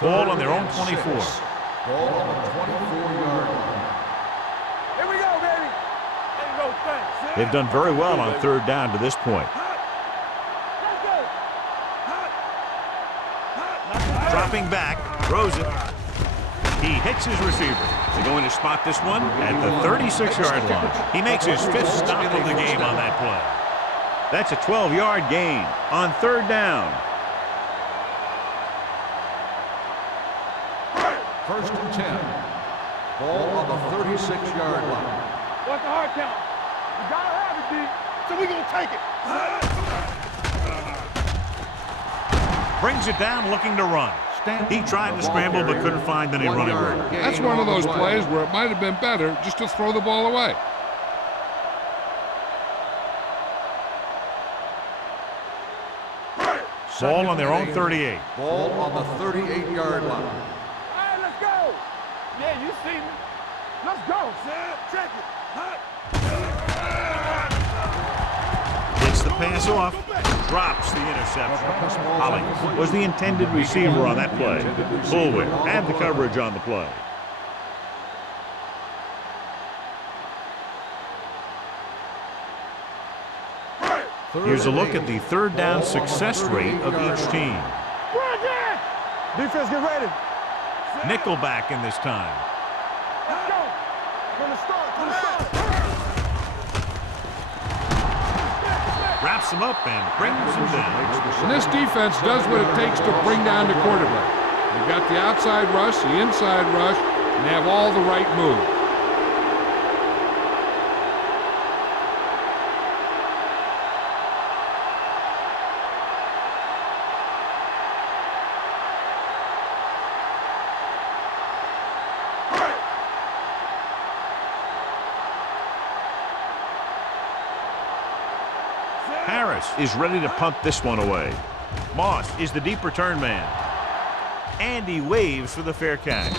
Ball on their own 24. Ball on the 24-yard line. Here we go, baby. There you go, thanks. They've done very well on 3rd down to this point. Let's go. Dropping back, throws it. He hits his receiver. They're going to spot this one at the 36-yard line. He makes his 5th stop of the game on that play. That's a 12-yard gain on 3rd down. 1st and 10. Ball on the 36-yard line. What's the hard count? You gotta have it, D. So we gonna take it. Brings it down looking to run. He tried to scramble but couldn't find any running room. That's one of those plays where it might have been better just to throw the ball away. Ball on their own 38. Ball on the 38-yard line. All right, let's go. Yeah, you see me. Let's go. Check it. Gets the pass off. Drops the interception. Holly was the intended receiver on that play. Bullwick had the coverage on the play. Here's a look at the 3rd down success rate of each team. Defense, get ready. Nickelback in this time. Let's go. From the start. Wraps him up and brings him down. And this defense does what it takes to bring down the quarterback. They've got the outside rush, the inside rush, and they have all the right moves. Harris is ready to punt this one away. Moss is the deep return man. And he waves for the fair catch.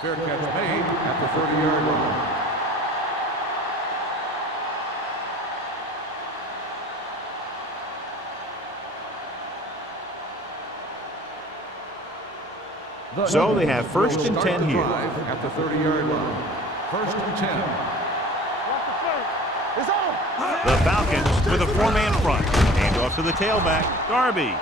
Fair catch made at the 30-yard line. So they have 1st and 10 here. At the 30-yard line. 1st and 10. Watch the front. It's on. The Falcons with a 4-man front. Hand off to the tailback, Darby.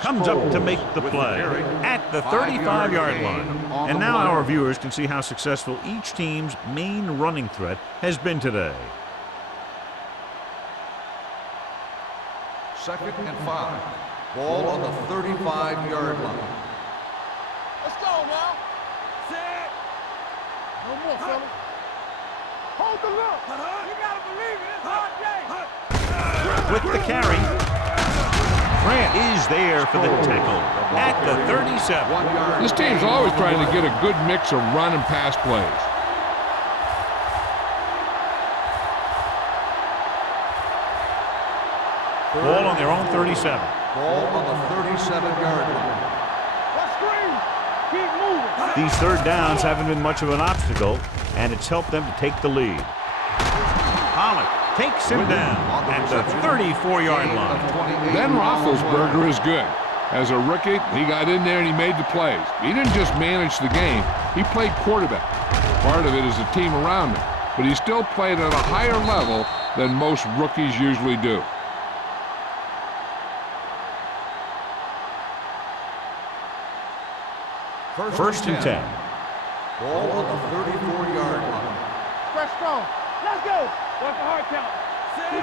Comes up to make the play at the 35-yard line. And now our viewers can see how successful each team's main running threat has been today. 2nd and 5. Ball on the 35-yard line. Let's go now. Set. No more, fella. Hold the look. You gotta believe it. It's hard day. With the carry, Grant is there for the tackle at the 37. This team's always trying to get a good mix of run and pass plays. Ball on their own 37. Ball on the 37-yard line. Let's screen. Keep moving. These 3rd downs haven't been much of an obstacle, and it's helped them to take the lead. Pollock takes him down at the 34-yard line. Ben Roethlisberger is good. As a rookie, he got in there and he made the plays. He didn't just manage the game, he played quarterback. Part of it is the team around him, but he still played at a higher level than most rookies usually do. First and 10. Ball on the 34-yard line. Stretch strong. Let's go. What's the hard count?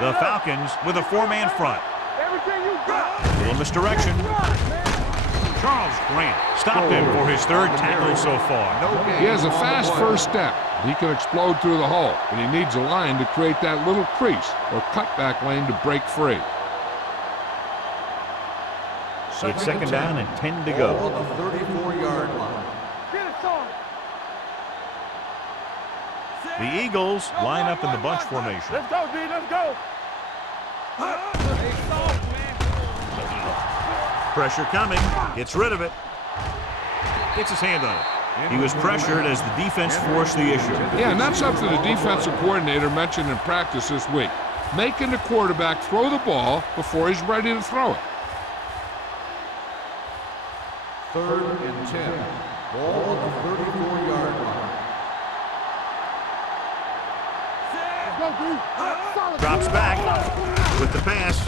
The Falcons with a 4-man front. Everything you got. A little misdirection. Charles Grant stopped him for his 3rd tackle so far. He has a fast first step. He can explode through the hole, but he needs a line to create that little crease or cutback lane to break free. It's second down and 10 to Ball go. on the 34-yard line. Get it, son. The Eagles line up in the bunch formation. Let's go, D. Let's go. Pressure coming. Gets rid of it. Gets his hand on it. He was pressured as the defense forced the issue. Yeah, and that's something the defensive coordinator mentioned in practice this week. Making the quarterback throw the ball before he's ready to throw it. 3rd and 10. Ball on the 34-yard line. Go, D. Solid. Drops back with the pass.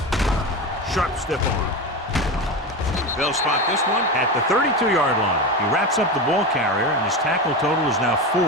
Sharp stiff arm. They'll spot this one at the 32-yard line. He wraps up the ball carrier, and his tackle total is now 4.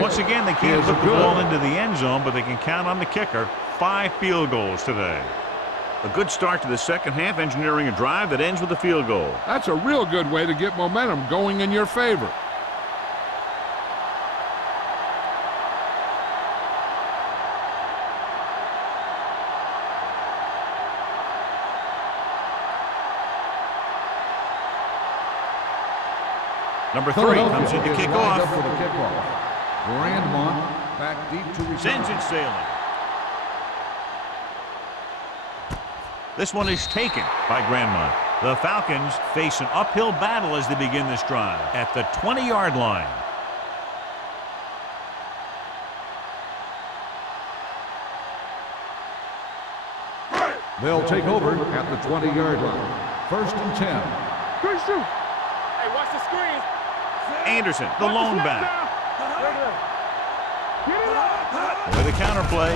Once again, they can't put the ball into the end zone, but they can count on the kicker. 5 field goals today. A good start to the second half, engineering a drive that ends with a field goal. That's a real good way to get momentum going in your favor. Number 3 comes in to kick off. For the kickoff. Grandmont back deep to return. Sends it sailing. This one is taken by Grandmont. The Falcons face an uphill battle as they begin this drive at the 20-yard line. They'll take over at the 20-yard line. 1st and 10. Good shoot. Hey, watch the screen. Anderson, the lone back. Get it up. With a counterplay.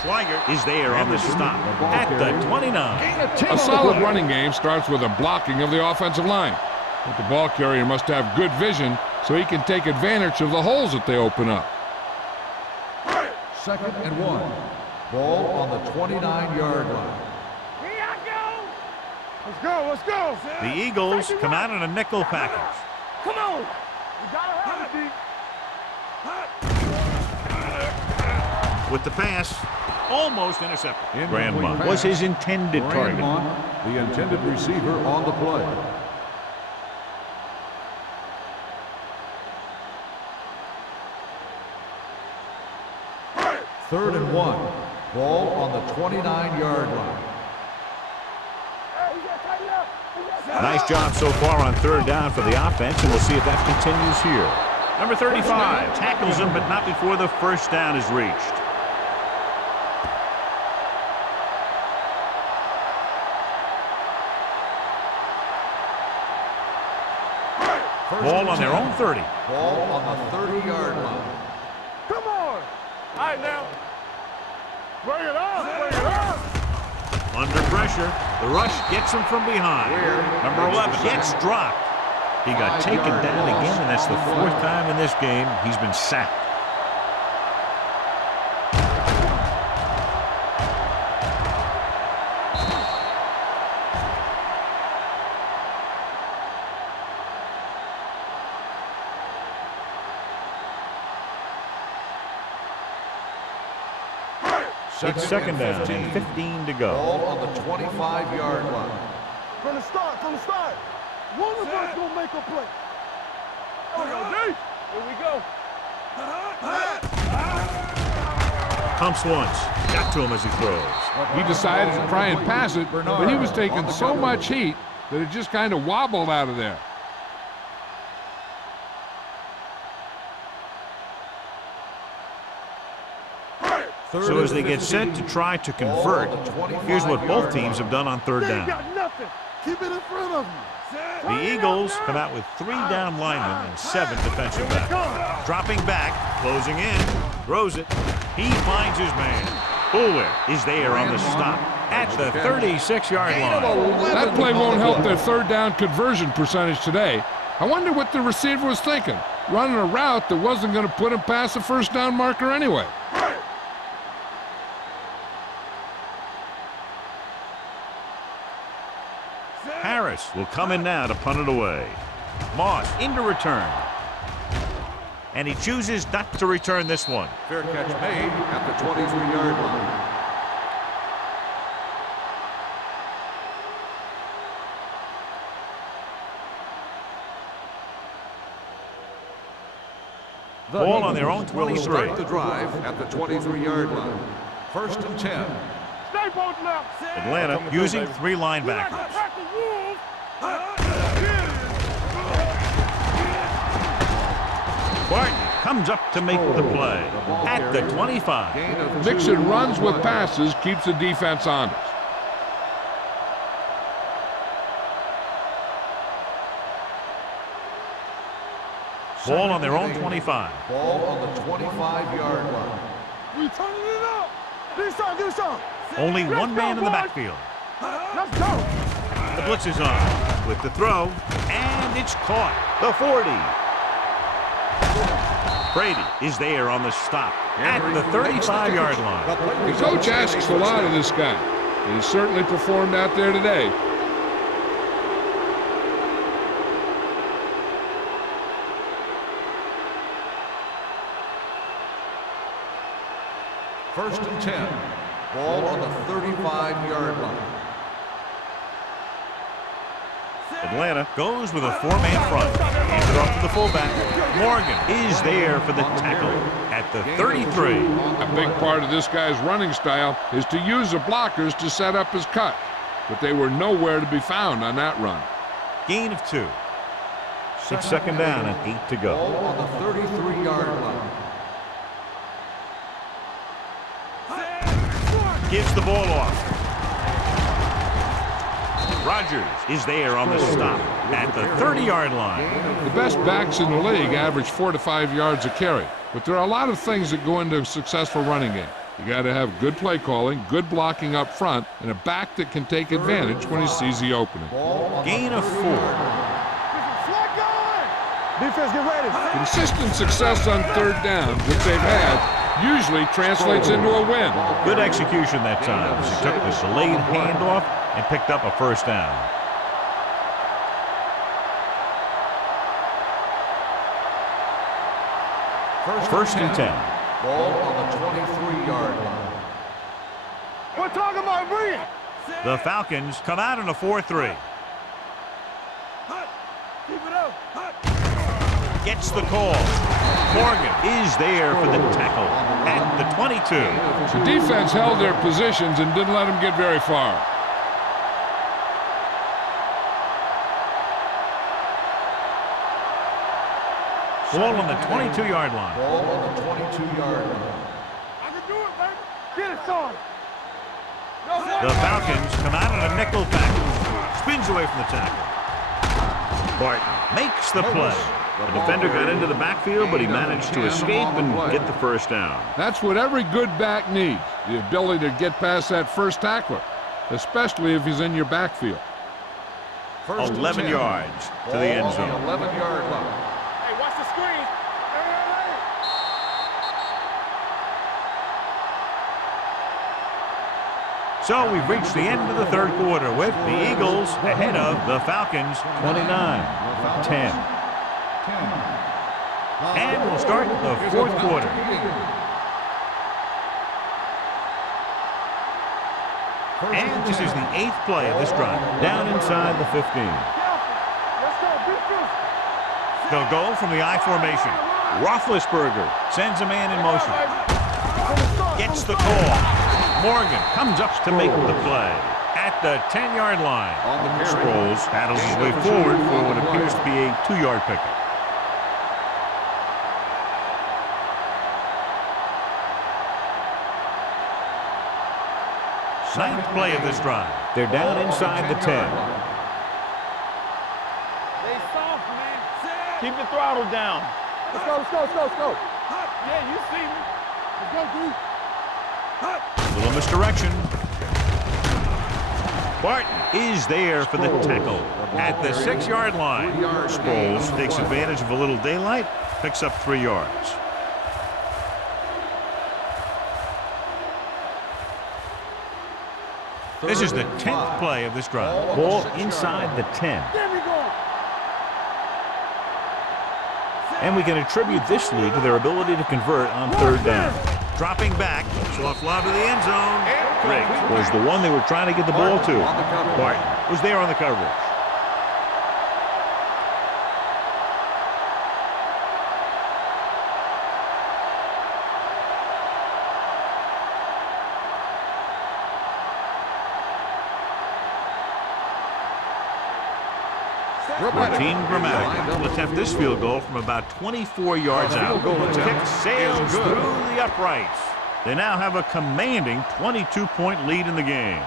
Schweiger is there on the stop at the 29. A solid running game starts with a blocking of the offensive line. But the ball carrier must have good vision so he can take advantage of the holes that they open up. 2nd and 1. Ball on the 29-yard line. Here I go. Let's go. Let's go. The Eagles come out in a nickel package. Come on. You gotta have it, D. With the pass, almost intercepted. Incomplete Grandmont pass. was his intended target. Grandmont, the intended receiver on the play. Third and 1. Ball on the 29-yard line. Hey, you gotta tighten up. Nice job so far on 3rd down for the offense, and we'll see if that continues here. Number 35 tackles him, but not before the 1st down is reached. Ball on their own 30. Ball on the 30-yard line. Come on. All right, now. Bring it up. Bring it up. Under pressure, the rush gets him from behind. Number 11 gets dropped. He got taken down again, and that's the 4th time in this game he's been sacked. It's second down and 15 to go. Ball on the 25-yard line. From the start. One of us gonna make a play. There we go, D. Here we go. Pumps once. Got to him as he throws. He decided to try and pass it, but he was taking so much heat that it just kind of wobbled out of there. So as they get set to try to convert, here's what both teams have done on 3rd They down. got nothing. Keep it in front of me. The Eagles come out with 3 down linemen and 7 defensive backs. Dropping back, closing in, throws it. He finds his man. Fuller is there on the stop at the 36-yard line. That play won't help their third down conversion percentage today. I wonder what the receiver was thinking, running a route that wasn't going to put him past the first down marker anyway. Harris will come in now to punt it away. Moss into return. And he chooses not to return this one. Fair catch made at the 23-yard line. Ball on their own Will 23. start the drive at the 23-yard line. 1st and 10. Stay both left. Atlanta using 3 linebackers. Barton comes up to make the play at the 25. Mixing runs with passes keeps the defense honest. Ball on their own 25. Ball on the 25-yard line. We turning it up. Do something. Only one man in the backfield. Let's go. The blitz is on with the throw, and it's caught. The 40. Brady is there on the stop at the 35-yard line. The coach asks a lot of this guy. He's certainly performed out there today. First and 10. Ball on the 35-yard line. Atlanta goes with a 4-man front. Hands it off to the fullback. Morgan is there for the tackle at the 33. A big part of this guy's running style is to use the blockers to set up his cut, but they were nowhere to be found on that run. Gain of 2. It's second down and 8 to go. Ball on the 33-yard line. Gives the ball off. Rodgers is there on the stop at the 30-yard line. The best backs in the league average 4 to 5 yards a carry, but there are a lot of things that go into a successful running game. You got to have good play calling, good blocking up front, and a back that can take advantage when he sees the opening. Gain of 4. Defense, get ready. Consistent success on third down, which they've had, usually translates into a win. Good execution that time as he took the delayed handoff and picked up a first down. First and 10. Ball on the 23-yard line. We're talking about Bree. The Falcons come out in a 4-3. Keep it up. Gets the call. Morgan is there for the tackle at the 22. The defense held their positions and didn't let them get very far. Ball on the 22-yard line. Ball on the 22-yard line. I can do it, baby. Get it, son. The Falcons come out in a nickel tackle. Spins away from the tackle. Barton makes the play. The defender got into the backfield, but he managed to escape and get the first down. That's what every good back needs, the ability to get past that first tackler, especially if he's in your backfield. 11 yards to the end zone. 11-yard line. Hey, watch the screen. So we've reached the end of the third quarter with the Eagles ahead of the Falcons 29-10. And we'll start the fourth quarter. And this is the 8th play of this drive, down inside the 15. Let's go, defense. They'll go from the I formation. Roethlisberger sends a man in motion. Gets the call. Morgan comes up to make the play at the 10-yard line. Sproles paddles his way forward for what appears to be a 2-yard pickup. Ninth play of this drive. They're down inside the 10. Stay soft, man. Keep the throttle down. Let's go. Yeah, you see me. Let's go, dude. Little misdirection. Barton is there for the tackle at the 6-yard line. Sproles takes advantage of a little daylight, picks up 3 yards. This is the 10th play of this drive. Ball inside the 10. And we can attribute this lead to their ability to convert on 3rd down. Dropping back, soft lob to the end zone. Riggs was the one they were trying to get the ball to. Barton was there on the coverage. Team Grammatical will attempt this field goal from about 24 yards out. The kick sails through the uprights. They now have a commanding 22-point lead in the game.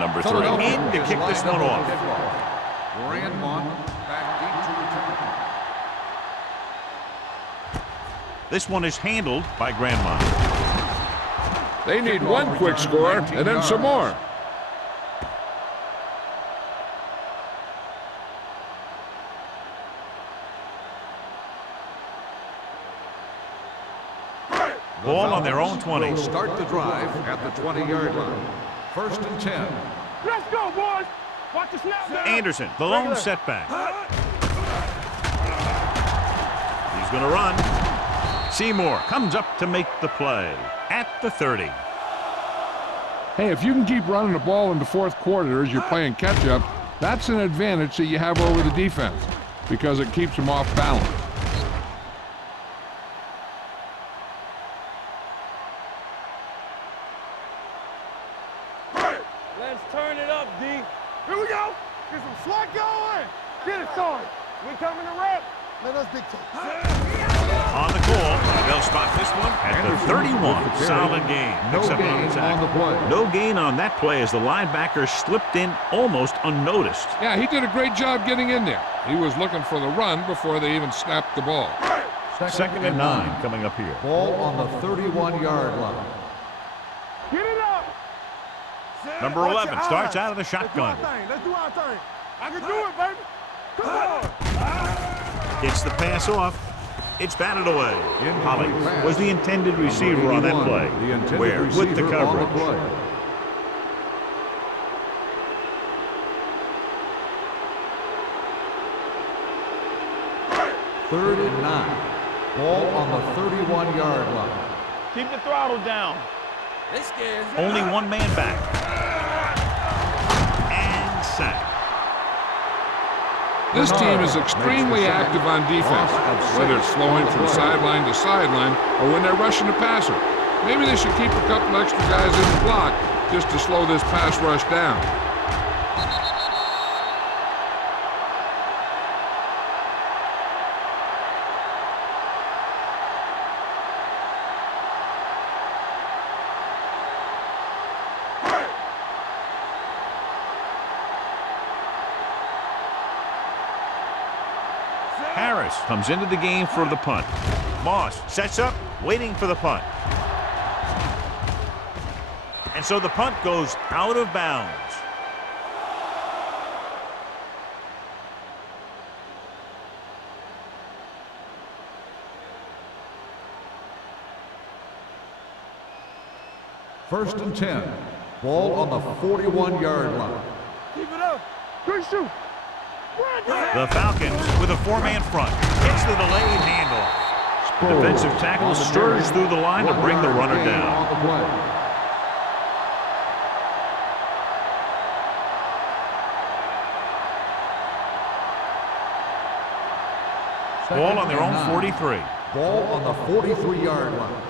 Number 3 in to kick this one off. This one is handled by Grandmont. They need one quick score and then some more. Ball on their own 20. Start the drive at the 20-yard line. 1st and 10. Let's go, boys. Watch the snap down. Anderson, the lone setback. He's going to run. Seymour comes up to make the play at the 30. Hey, if you can keep running the ball in the 4th quarter as you're playing catch-up, that's an advantage that you have over the defense because it keeps them off balance. Let's turn it up, D. Here we go. Get some sweat going. Get it started. We coming to rep. Let us dictate. On the call, they'll spot this one at the 31. Solid gain. No gain on the play. No gain on that play as the linebacker slipped in almost unnoticed. Yeah, he did a great job getting in there. He was looking for the run before they even snapped the ball. 2nd and 9 coming up here. Ball on the 31-yard line. Get it up. Number 11 starts out of the shotgun. Let's do our thing. I can do it, baby. Come on. Gets the pass off. It's batted away. Holly was the intended receiver on that play. Where with the coverage. 3rd and 9. Ball on the 31-yard line. Keep the throttle down. They scared. Only one man back. And sack. This team is extremely active on defense, whether it's flowing from sideline to sideline or when they're rushing the passer. Maybe they should keep a couple extra guys in the block just to slow this pass rush down. Harris comes into the game for the punt. Moss sets up, waiting for the punt. And so the punt goes out of bounds. First and 10. Ball on the 41-yard line. Keep it up. Good shoot. The Falcons with a 4-man front. Hits the delayed handoff. The defensive tackle stirs through the line to bring the runner down. Ball on their own 43. Ball on the 43-yard line.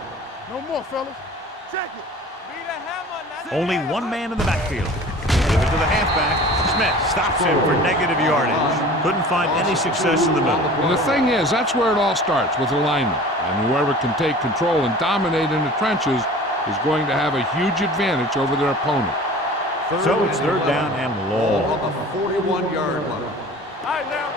No more, fellas. Check it. Be the hammer. Only one man in the backfield. Give it to the halfback. Smith stops him for negative yardage. Couldn't find any success in the middle. And the thing is, that's where it all starts, with alignment. And whoever can take control and dominate in the trenches is going to have a huge advantage over their opponent. So it's third down and long. On the 41-yard line. All right, now.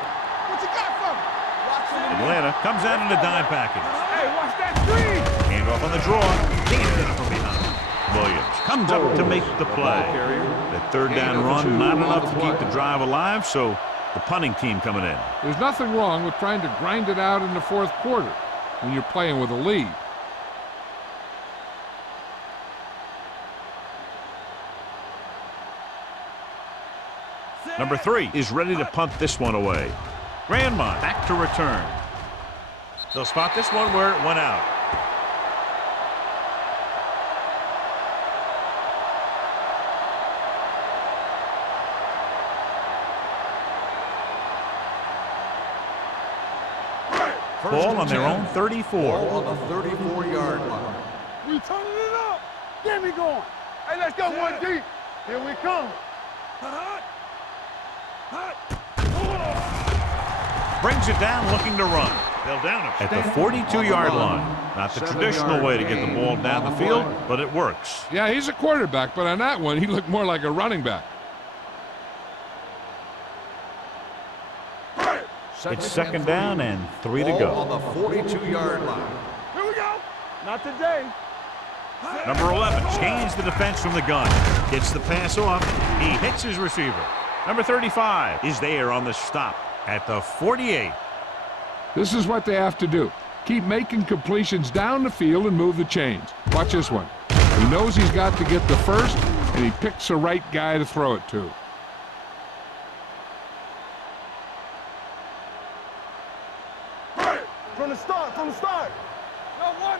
What you got for me? Watch him. Atlanta comes out in a dime package. Hey, watch that screen. Hand off on the draw. Can't get it from behind. Williams comes up to make the play. That third down run, not enough to keep the drive alive, so the punting team coming in. There's nothing wrong with trying to grind it out in the fourth quarter when you're playing with a lead. Number 3 is ready to punt this one away. Grandmont back to return. They'll spot this one where it went out. Ball on their own 34. Ball on the 34-yard line. We turning it up. Get me going. Hey, let's go one deep. Here we come. Brings it down looking to run. They'll down him at the 42-yard line. Not the traditional way to get the ball down the field, but it works. Yeah, he's a quarterback, but on that one, he looked more like a running back. It's second down and 3 to Ball go. on the 42-yard line. Here we go. Not today. Number 11 scans the defense from the gun. Gets the pass off. He hits his receiver. Number 35 is there on the stop at the 48. This is what they have to do. Keep making completions down the field and move the chains. Watch this one. He knows he's got to get the first, and he picks the right guy to throw it to. From the start, from the start. No, one.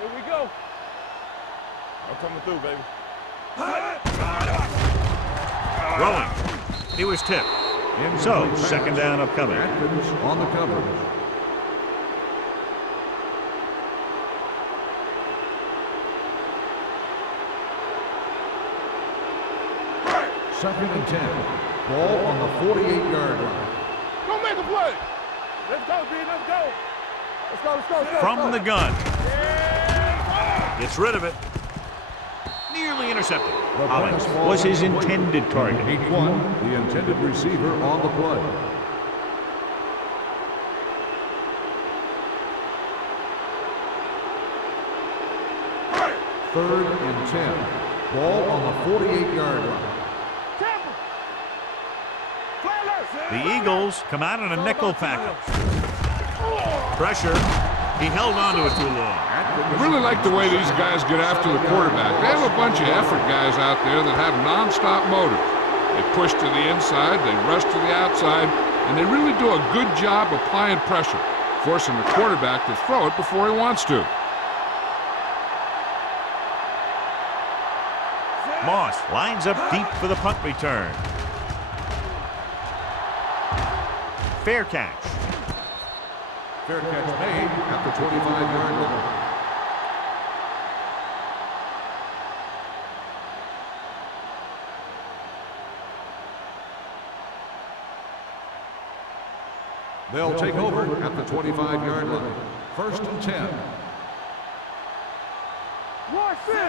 Here we go. I'm coming through, baby. Rolling. He was tipped. So, second down upcoming. Atkins on the coverage. Second and 10. Ball on the 48-yard line. Go make a play. Let's go, B. Let's go. Let's go. From the gun. Gets rid of it. Nearly intercepted. Hollins was his intended target. 8-1, the intended receiver on the play. Third and 10. Ball on the 48-yard line. The Eagles come out in a nickel package. Pressure. He held on to it too long. I really like the way these guys get after the quarterback. They have a bunch of effort guys out there that have non-stop motor. They push to the inside, they rush to the outside, and they really do a good job applying pressure, forcing the quarterback to throw it before he wants to. Moss lines up deep for the punt return. Fair catch. Fair catch made at the 25-yard line. They'll take over at the 25-yard line. First and 10.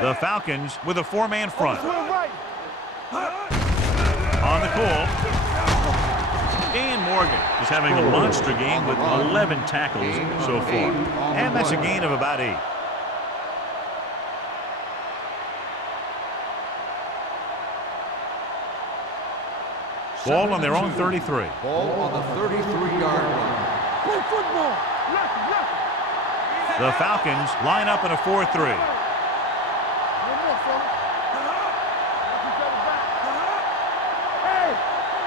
The Falcons with a four-man front. On the call. Dan Morgan is having a monster game with 11 tackles so far. And that's a gain of about 8. Ball on their own 33. Ball on the 33-yard line. Play football. The Falcons line up in a 4-3. Hey,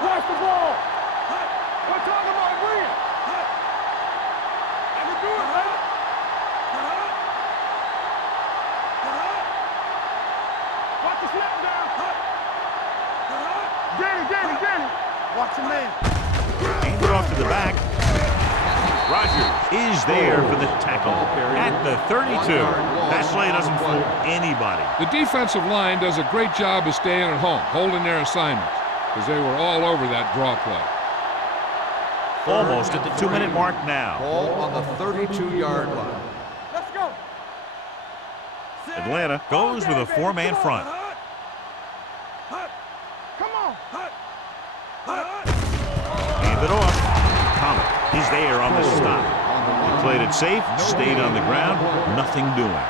watch the ball. We're talking about win. I can do it, man. Watch the snap down. Get it. Watch the man. Hand it off to the back. Rogers is there for the tackle at the 32. That play doesn't fool anybody. The defensive line does a great job of staying at home, holding their assignments. because they were all over that draw play. Almost at the 2-minute mark now. Ball on the 32-yard line. Let's go. Atlanta goes with a 4-man front. Come on. Hand it off. Comet is there on the stop. He played it safe, stayed on the ground, nothing doing.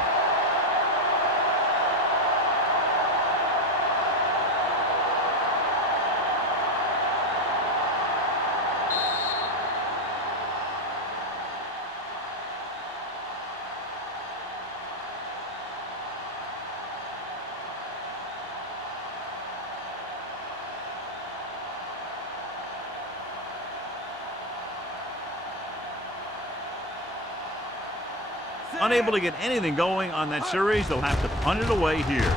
Unable to get anything going on that series, they'll have to punt it away here.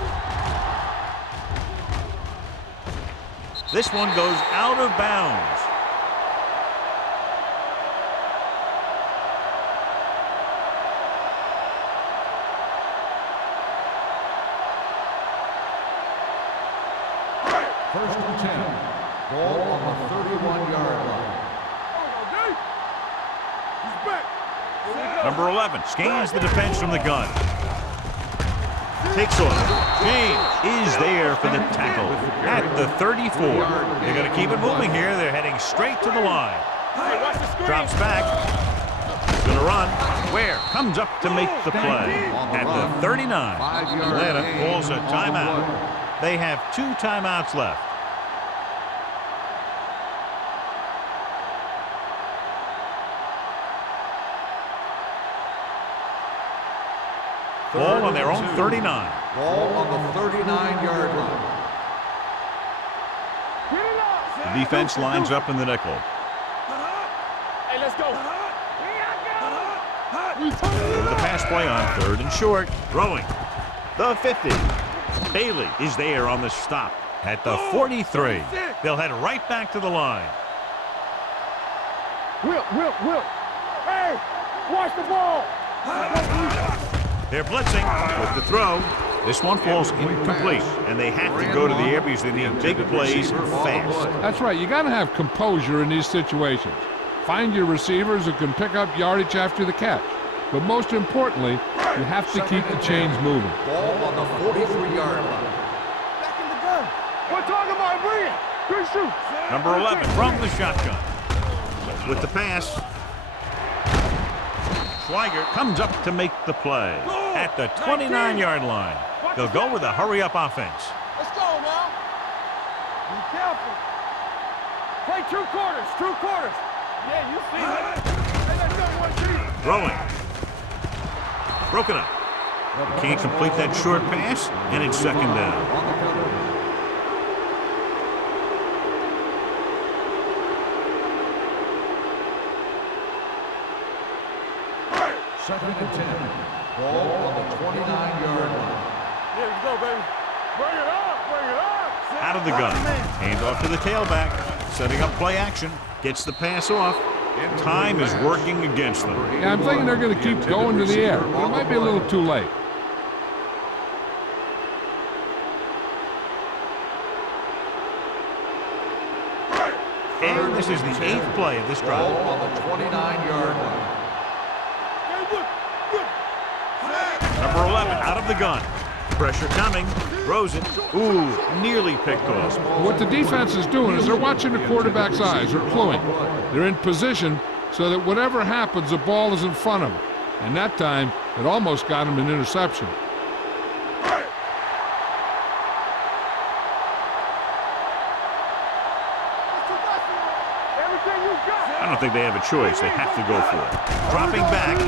This one goes out of bounds. First and 10. Ball on the 31-yard line. He's back. Number 11 scans the defense from the gun. Takes off. James is there for the tackle at the 34. They're going to keep it moving here. They're heading straight to the line. Drops back. Going to run. Where? Comes up to make the play at the 39. Atlanta calls a timeout. They have 2 timeouts left. Ball on their own 39. Ball on the 39-yard line. The defense lines up in the nickel. Hey, let's go. With the pass play on 3rd and short. Throwing. The 50. Bailey is there on the stop at the 43. They'll head right back to the line. Will. Hey, watch the ball. They're blitzing with the throw. This one falls incomplete, and they have to go to the air because they need big plays fast. That's right. You got to have composure in these situations. Find your receivers who can pick up yardage after the catch. But most importantly, you have to keep the chains moving. Ball on the 43-yard line. Back in the gun. We're talking about bring it. Good shoot. Number 11 from the shotgun. With the pass. Schweiger comes up to make the play at the 29-yard line. They'll go with a hurry-up offense. Let's go now. Be careful. Play 2 quarters. 2 quarters. Yeah, you see that. Hey, let's go 1 team. Throwing. Broken up. Can't complete that short pass, and it's 2nd down. Second and 10. Ball on the 29-yard line. Here we go, baby. Bring it up. Out of the gun. Hand off to the tailback. Setting up play action. Gets the pass off. Time is working against them. Yeah, I'm thinking they're going to keep going to the air, but it might be a little too late. And this is the 8th play of this drive. Ball on the 29-yard line. Number 11 out of the gun. Pressure coming. Throws it. Ooh, nearly picked off. What the defense is doing is they're watching the quarterback's eyes. They're cluing. They're in position so that whatever happens, the ball is in front of them. And that time, it almost got him an interception. I don't think they have a choice. They have to go for it. Dropping back.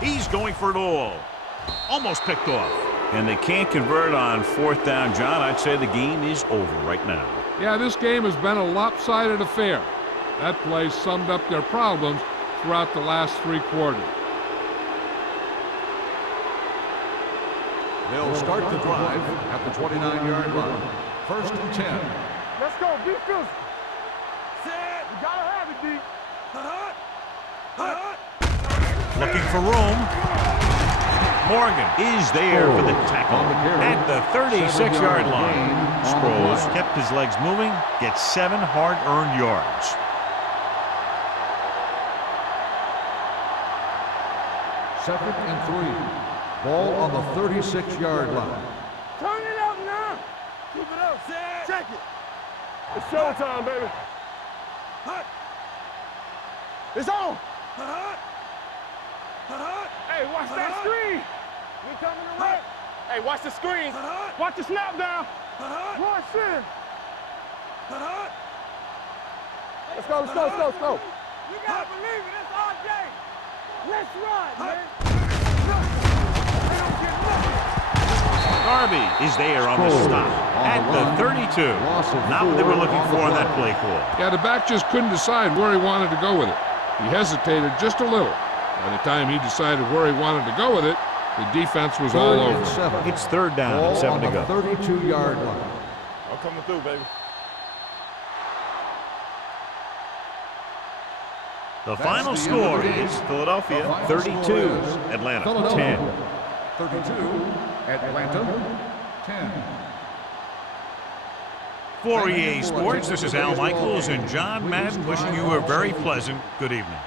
He's going for it all. Almost picked off. And they can't convert on 4th down, John. I'd say the game is over right now. Yeah, this game has been a lopsided affair. That play summed up their problems throughout the last 3 quarters. They'll start the drive at the 29-yard line. First and 10. Let's go. Be physical. You gotta have it, D. Looking for room. Morgan is there for the tackle at the 36-yard line. Sproles kept his legs moving, gets 7 hard-earned yards. Second and 3. Ball on the 36-yard line. Turn it up now. Keep it up, Sam. Check it. It's showtime, baby. It's on. Hey, watch that screen. We coming around. Hey, watch the screen. Watch the snap down. Watch it. Let's go, let's go, let's go, let's go. You gotta believe it. It's RJ. Let's run, man. Darby is there on the stop at the 32. Not what they were looking for on that play call. Yeah, the back just couldn't decide where he wanted to go with it. He hesitated just a little. By the time he decided where he wanted to go with it, the defense was all over. It's 3rd down and 7 to go. 32-yard line. I'm coming through, baby. The final score is Philadelphia 32, Atlanta 10. 32, Atlanta 10. For EA Sports, this is Al Michaels and John Madden wishing you a very pleasant good evening.